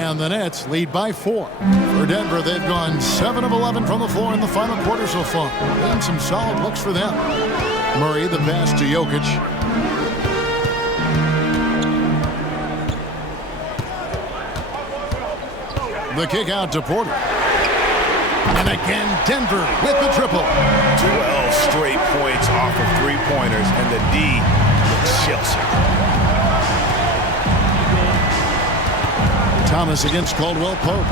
And the Nets lead by 4. For Denver, they've gone 7 of 11 from the floor in the final quarter so far. And some solid looks for them. Murray, the pass to Jokic. The kick out to Porter. And again, Denver with the triple. 12 straight points off of three-pointers, and the D looks shell-shocked. Thomas against Caldwell Pope.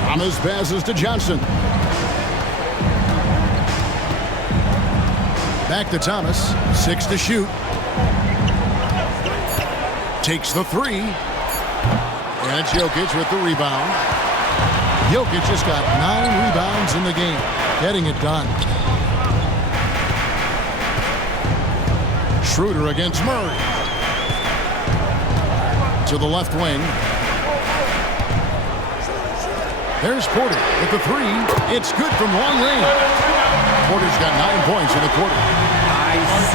Thomas passes to Johnson. Back to Thomas. 6 to shoot. Takes the 3. And it's Jokic with the rebound. Jokic just got 9 rebounds in the game, getting it done. Schroeder against Murray. To the left wing. There's Porter with the 3. It's good from long range. Porter's got 9 points in the quarter. ICE.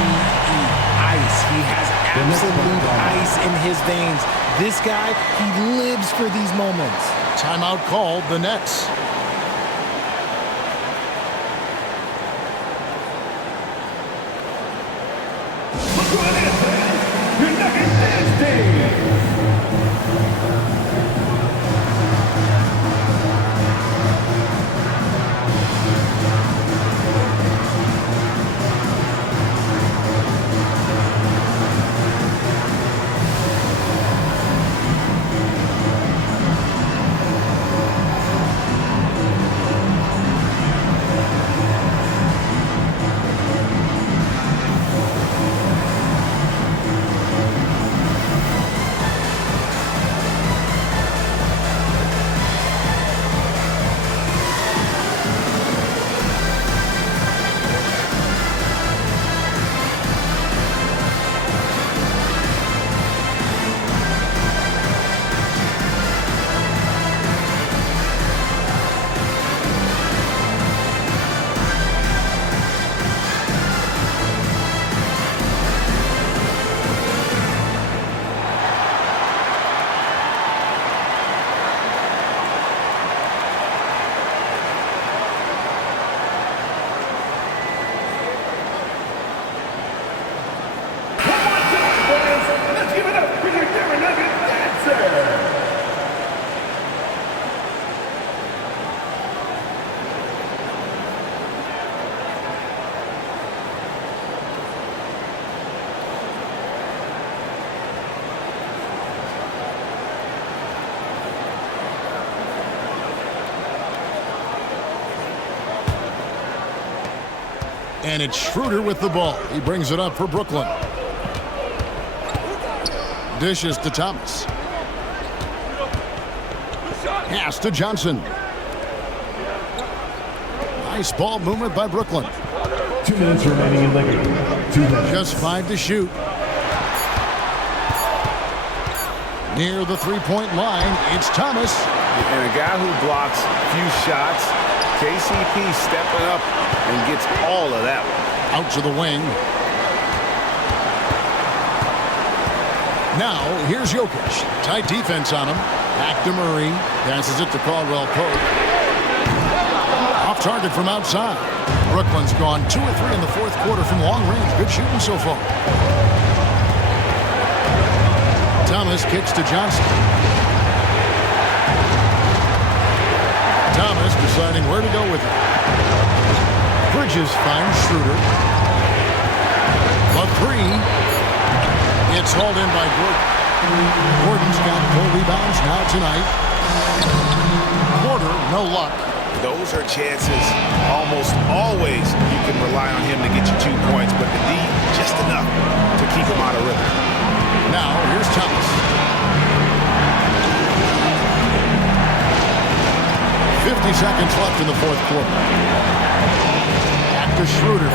Ice. He has absolute ice in his veins. This guy, he lives for these moments. Timeout called, the Nets. Look who it is, fans. Your Nuggets dance team. And it's Schroeder with the ball. He brings it up for Brooklyn. Dishes to Thomas. Pass to Johnson. Nice ball movement by Brooklyn. 2 minutes remaining in the game. 2 minutes. Just 5 to shoot. Near the three-point line, it's Thomas. And a guy who blocks few shots, KCP stepping up and gets all of that one. Out to the wing. Now, here's Jokic. Tight defense on him. Back to Murray. Passes it to Caldwell Pope. Off target from outside. Brooklyn's gone 2 or 3 in the fourth quarter from long range. Good shooting so far. Thomas kicks to Johnson. Thomas deciding where to go with it. Bridges finds Schroeder. The 3. It's hauled in by Gordon. Gordon's got 4 rebounds now tonight. Porter, no luck. Those are chances almost always you can rely on him to get you 2 points, but the D just enough to keep him out of rhythm. Now, here's Thomas. 50 seconds left in the fourth quarter. Back to Schroeder.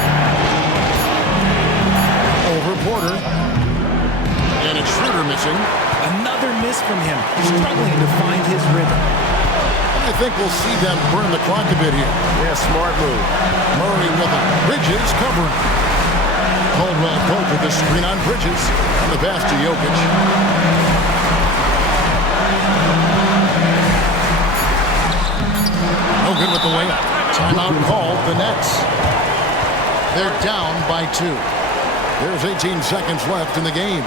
Over Porter. And it's Schroeder missing. Another miss from him. Struggling to find his rhythm. I think we'll see them burn the clock a bit here. Yeah, smart move. Murray with it. Bridges covering. Caldwell Pope with the screen on Bridges. And the pass to Jokic. good with the layup. Timeout called the Nets. They're down by 2. There's 18 seconds left in the game.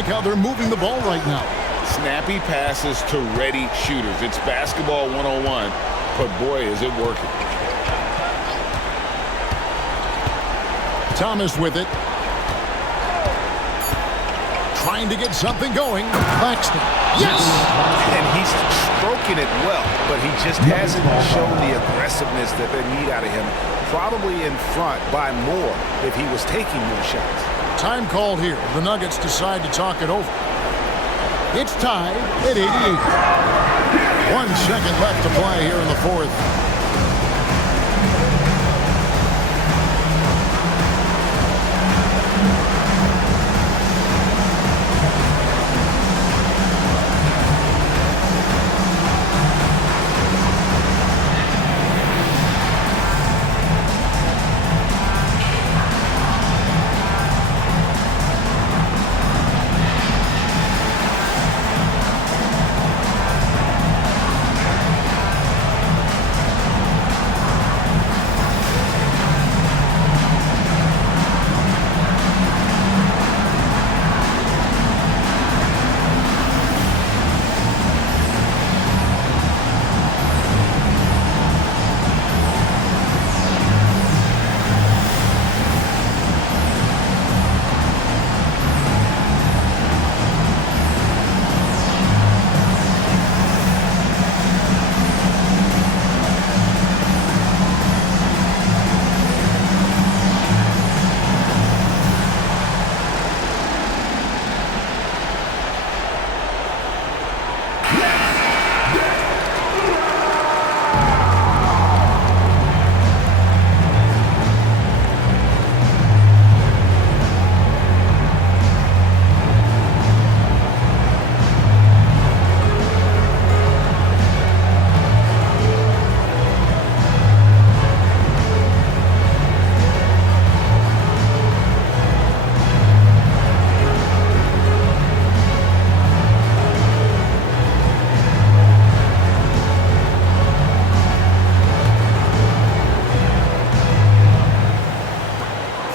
How they're moving the ball right now. Snappy passes to ready shooters. It's basketball 101, but boy, is it working. Thomas with it. Trying to get something going. Claxton. Yes! And he's stroking it well, but he just hasn't shown the aggressiveness that they need out of him. Probably in front by more if he was taking more shots. Time called here. The Nuggets decide to talk it over. It's tied at 88. 1 second left to play here in the fourth.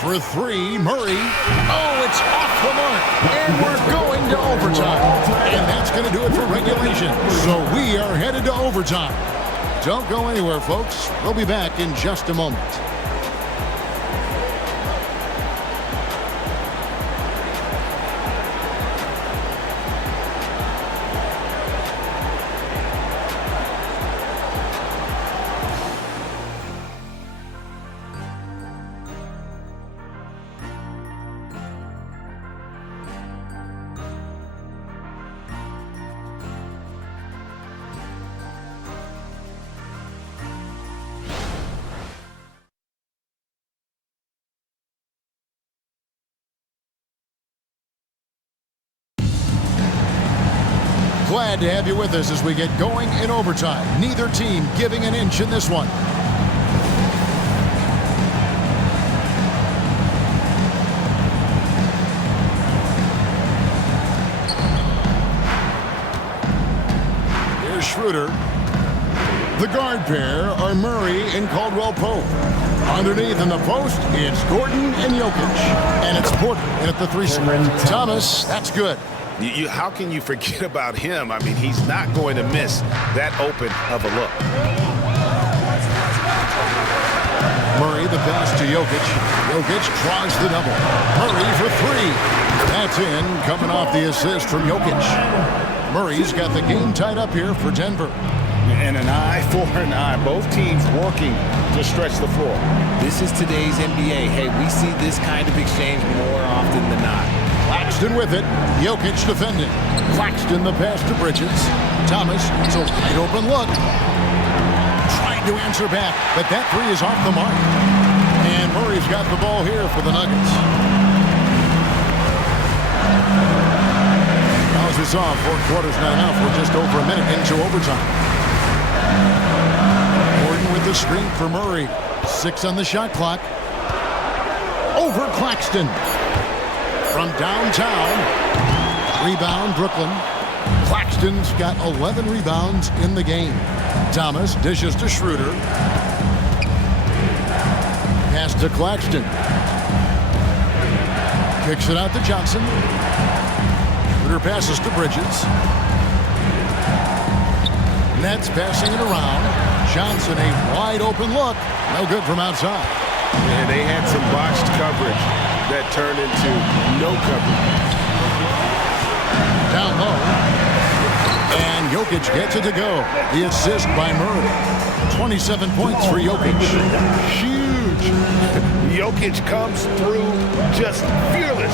For three, Murray. Oh, it's off the mark. And we're going to overtime. And that's going to do it for regulation. So we are headed to overtime. Don't go anywhere, folks. We'll be back in just a moment. Glad to have you with us as we get going in overtime. Neither team giving an inch in this one. Here's Schroeder. The guard pair are Murray and Caldwell-Pope. Underneath in the post, it's Gordon and Jokic. And it's Porter in at the 3 spot. Thomas, that's good. How can you forget about him? I mean, he's not going to miss that open of a look. Murray, the pass to Jokic. Jokic tries the double. Murray for 3. That's in, coming off the assist from Jokic. Murray's got the game tied up here for Denver. And an eye for an eye. Both teams working to stretch the floor. This is today's NBA. Hey, we see this kind of exchange more often than not. Claxton with it. Jokic defending. Claxton the pass to Bridges. Thomas, it's a wide open look. Trying to answer back, but that 3 is off the mark. And Murray's got the ball here for the Nuggets. Now, as we saw, 4 quarters not enough. We're just over a minute into overtime. Gordon with the screen for Murray. 6 on the shot clock. Over Claxton. From downtown. Rebound, Brooklyn. Claxton's got 11 rebounds in the game. Thomas dishes to Schroeder. Pass to Claxton. Kicks it out to Johnson. Schroeder passes to Bridges. Nets passing it around. Johnson, a wide open look. No good from outside. And they had some botched coverage that turned into no coverage. Down low. And Jokic gets it to go. The assist by Murray. 27 points for Jokic. Huge. Jokic comes through just fearless.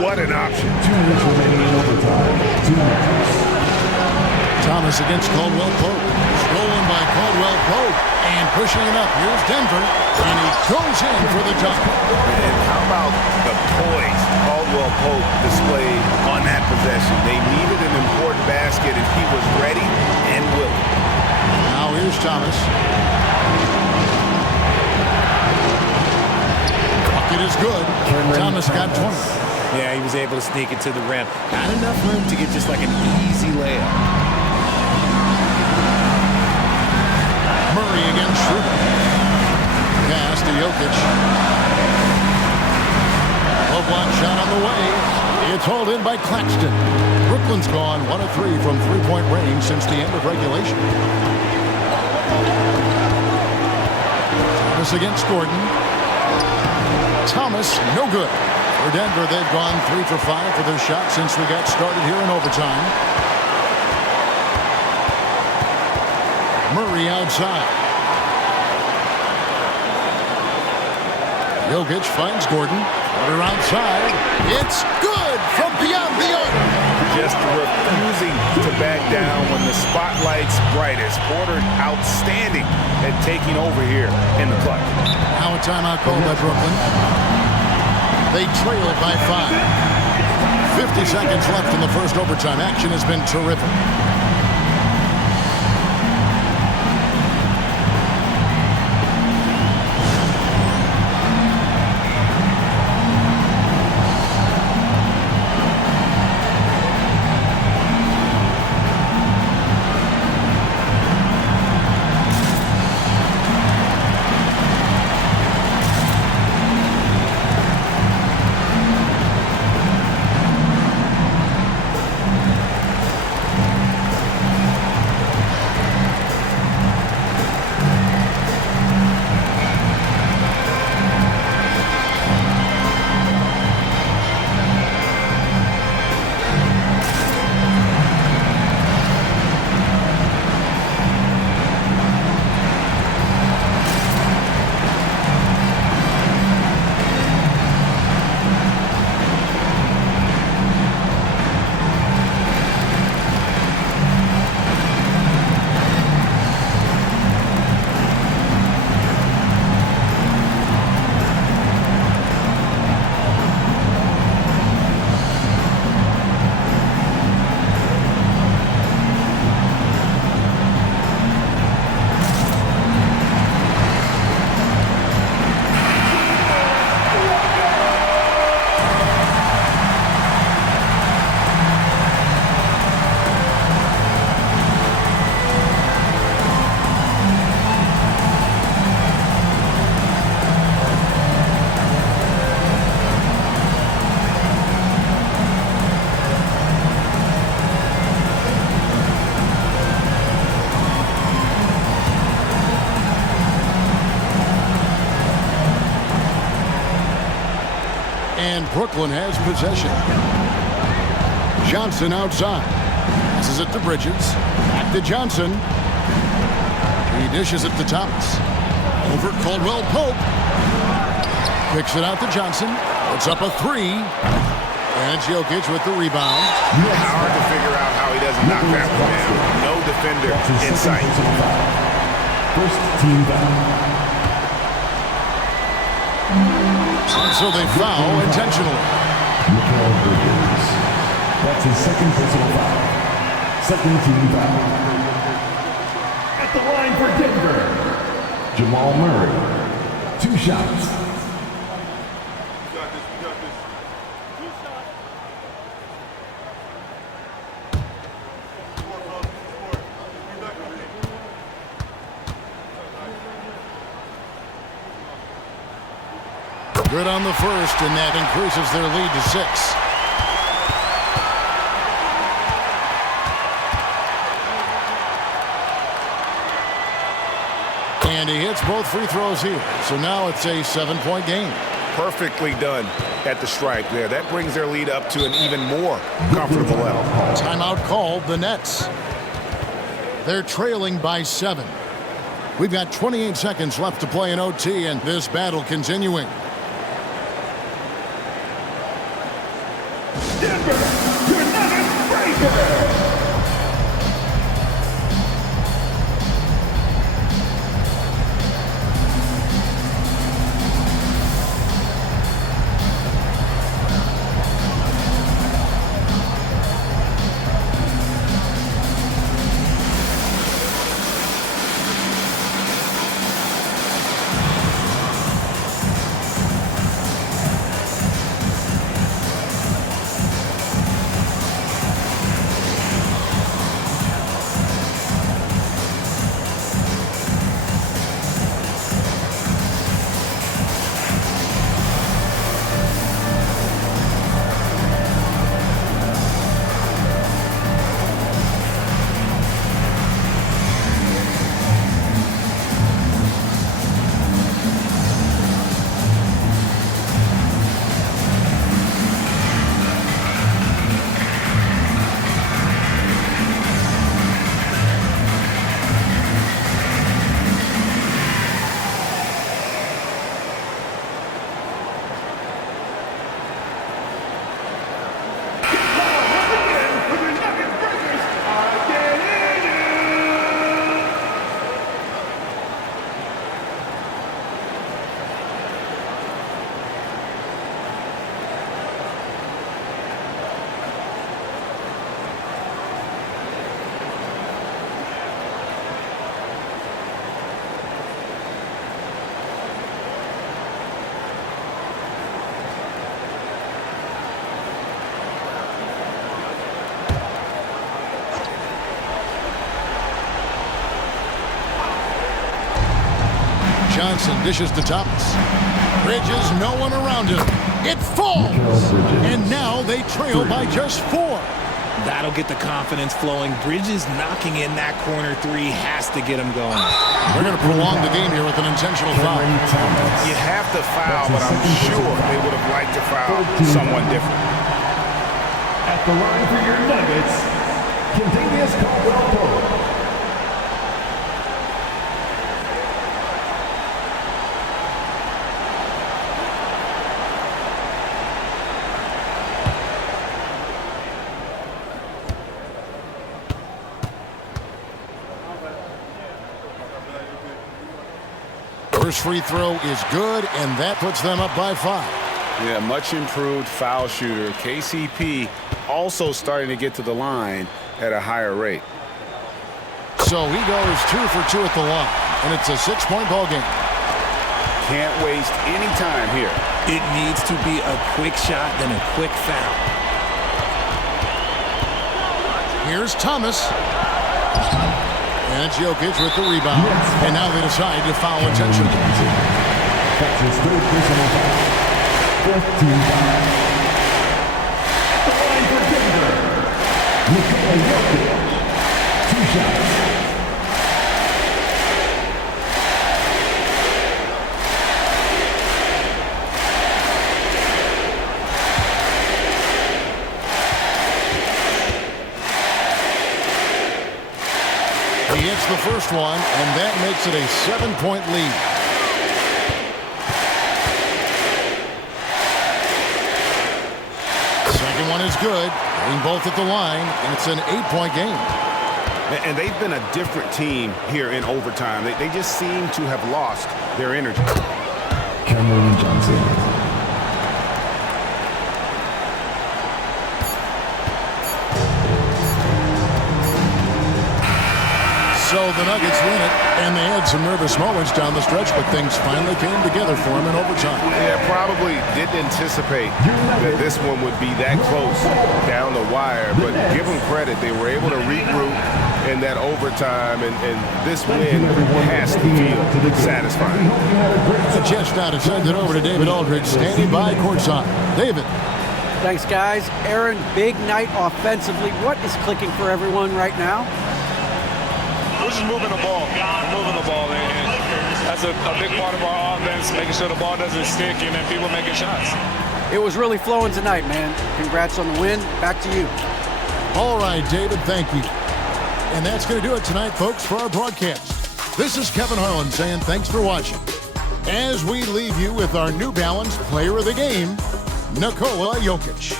What an option. 2 minutes remaining in overtime. 2 minutes. Thomas against Caldwell-Pope. Stolen by Caldwell-Pope. And pushing it up. Here's Denver. And he goes in for the dunk. And how about the poise Caldwell-Pope displayed on that possession? They needed an important basket, and he was ready and willing. Now here's Thomas. Bucket is good. Thomas got 20. Yeah, he was able to sneak it to the rim. Not enough room to get just like an easy layup. Murray against Schroeder. Pass to Jokic. Low block shot on the way. It's hauled in by Claxton. Brooklyn's gone 1 of 3 from 3-point range since the end of regulation. Thomas against Gordon. Thomas, no good. For Denver, they've gone 3 for 5 for their shot since we got started here in overtime. Murray outside. Jokic finds Gordon. Porter outside. It's good from beyond the arc. Just refusing to back down when the spotlight's brightest. Porter outstanding at taking over here in the clutch. Now a timeout called by Brooklyn. They trail by 5. 50 seconds left in the first overtime. Action has been terrific. Brooklyn has possession. Johnson outside. Passes it to Bridges. Back to Johnson. He dishes it to Thomas. Over Caldwell Pope. Kicks it out to Johnson. Puts up a three. And Jokic with the rebound. Hard to figure out how he doesn't knock that one down. No defender in sight. First team foul. So they foul intentionally. Mikal Bridges. That's his second personal foul. Second team foul. At the line for Denver, Jamal Murray. 2 shots. Good on the first, and that increases their lead to 6. And he hits both free throws here. So now it's a 7-point game. Perfectly done at the stripe there. That brings their lead up to an even more comfortable level. Timeout called the Nets. They're trailing by 7. We've got 28 seconds left to play in OT, and this battle continuing. Denver, your Nuggets breaker. Johnson dishes to Thomas. Bridges, no one around him. It falls! And now they trail by just 4. That'll get the confidence flowing. Bridges knocking in that corner 3 has to get him going. They're going to prolong the game here with an intentional foul. You have to foul, but I'm sure they would have liked to foul someone different. At the line for your Nuggets, Kentavious Caldwell-Pope. First free throw is good, and that puts them up by 5. Yeah, much improved foul shooter. KCP also starting to get to the line at a higher rate. So he goes 2 for 2 at the line, and it's a 6-point ball game. Can't waste any time here. It needs to be a quick shot, then a quick foul. Here's Thomas. And Jokic with the rebound. And now they decide to foul intentionally. That's his third personal foul. Fourth team foul. At the line for Denver, Nikola Jokic. 2 shots. He hits the first one, and that makes it a 7-point lead. Second one is good. Hitting both at the line, and it's an 8-point game. And they've been a different team here in overtime. They just seem to have lost their energy. Cameron Johnson. So the Nuggets win it, and they had some nervous moments down the stretch, but things finally came together for them in overtime. Yeah, probably didn't anticipate that this one would be that close down the wire, but give them credit. They were able to regroup in that overtime, and this win has to feel satisfying. And just now to send it over to David Aldridge, standing by courtside. David. Thanks, guys. Aaron, big night offensively. What is clicking for everyone right now? We're just moving the ball. And that's a big part of our offense, making sure the ball doesn't stick and then people making shots. It was really flowing tonight, man. Congrats on the win. Back to you. All right, David, thank you. And that's going to do it tonight, folks, for our broadcast. This is Kevin Harlan saying thanks for watching. As we leave you with our New Balance Player of the Game, Nikola Jokic.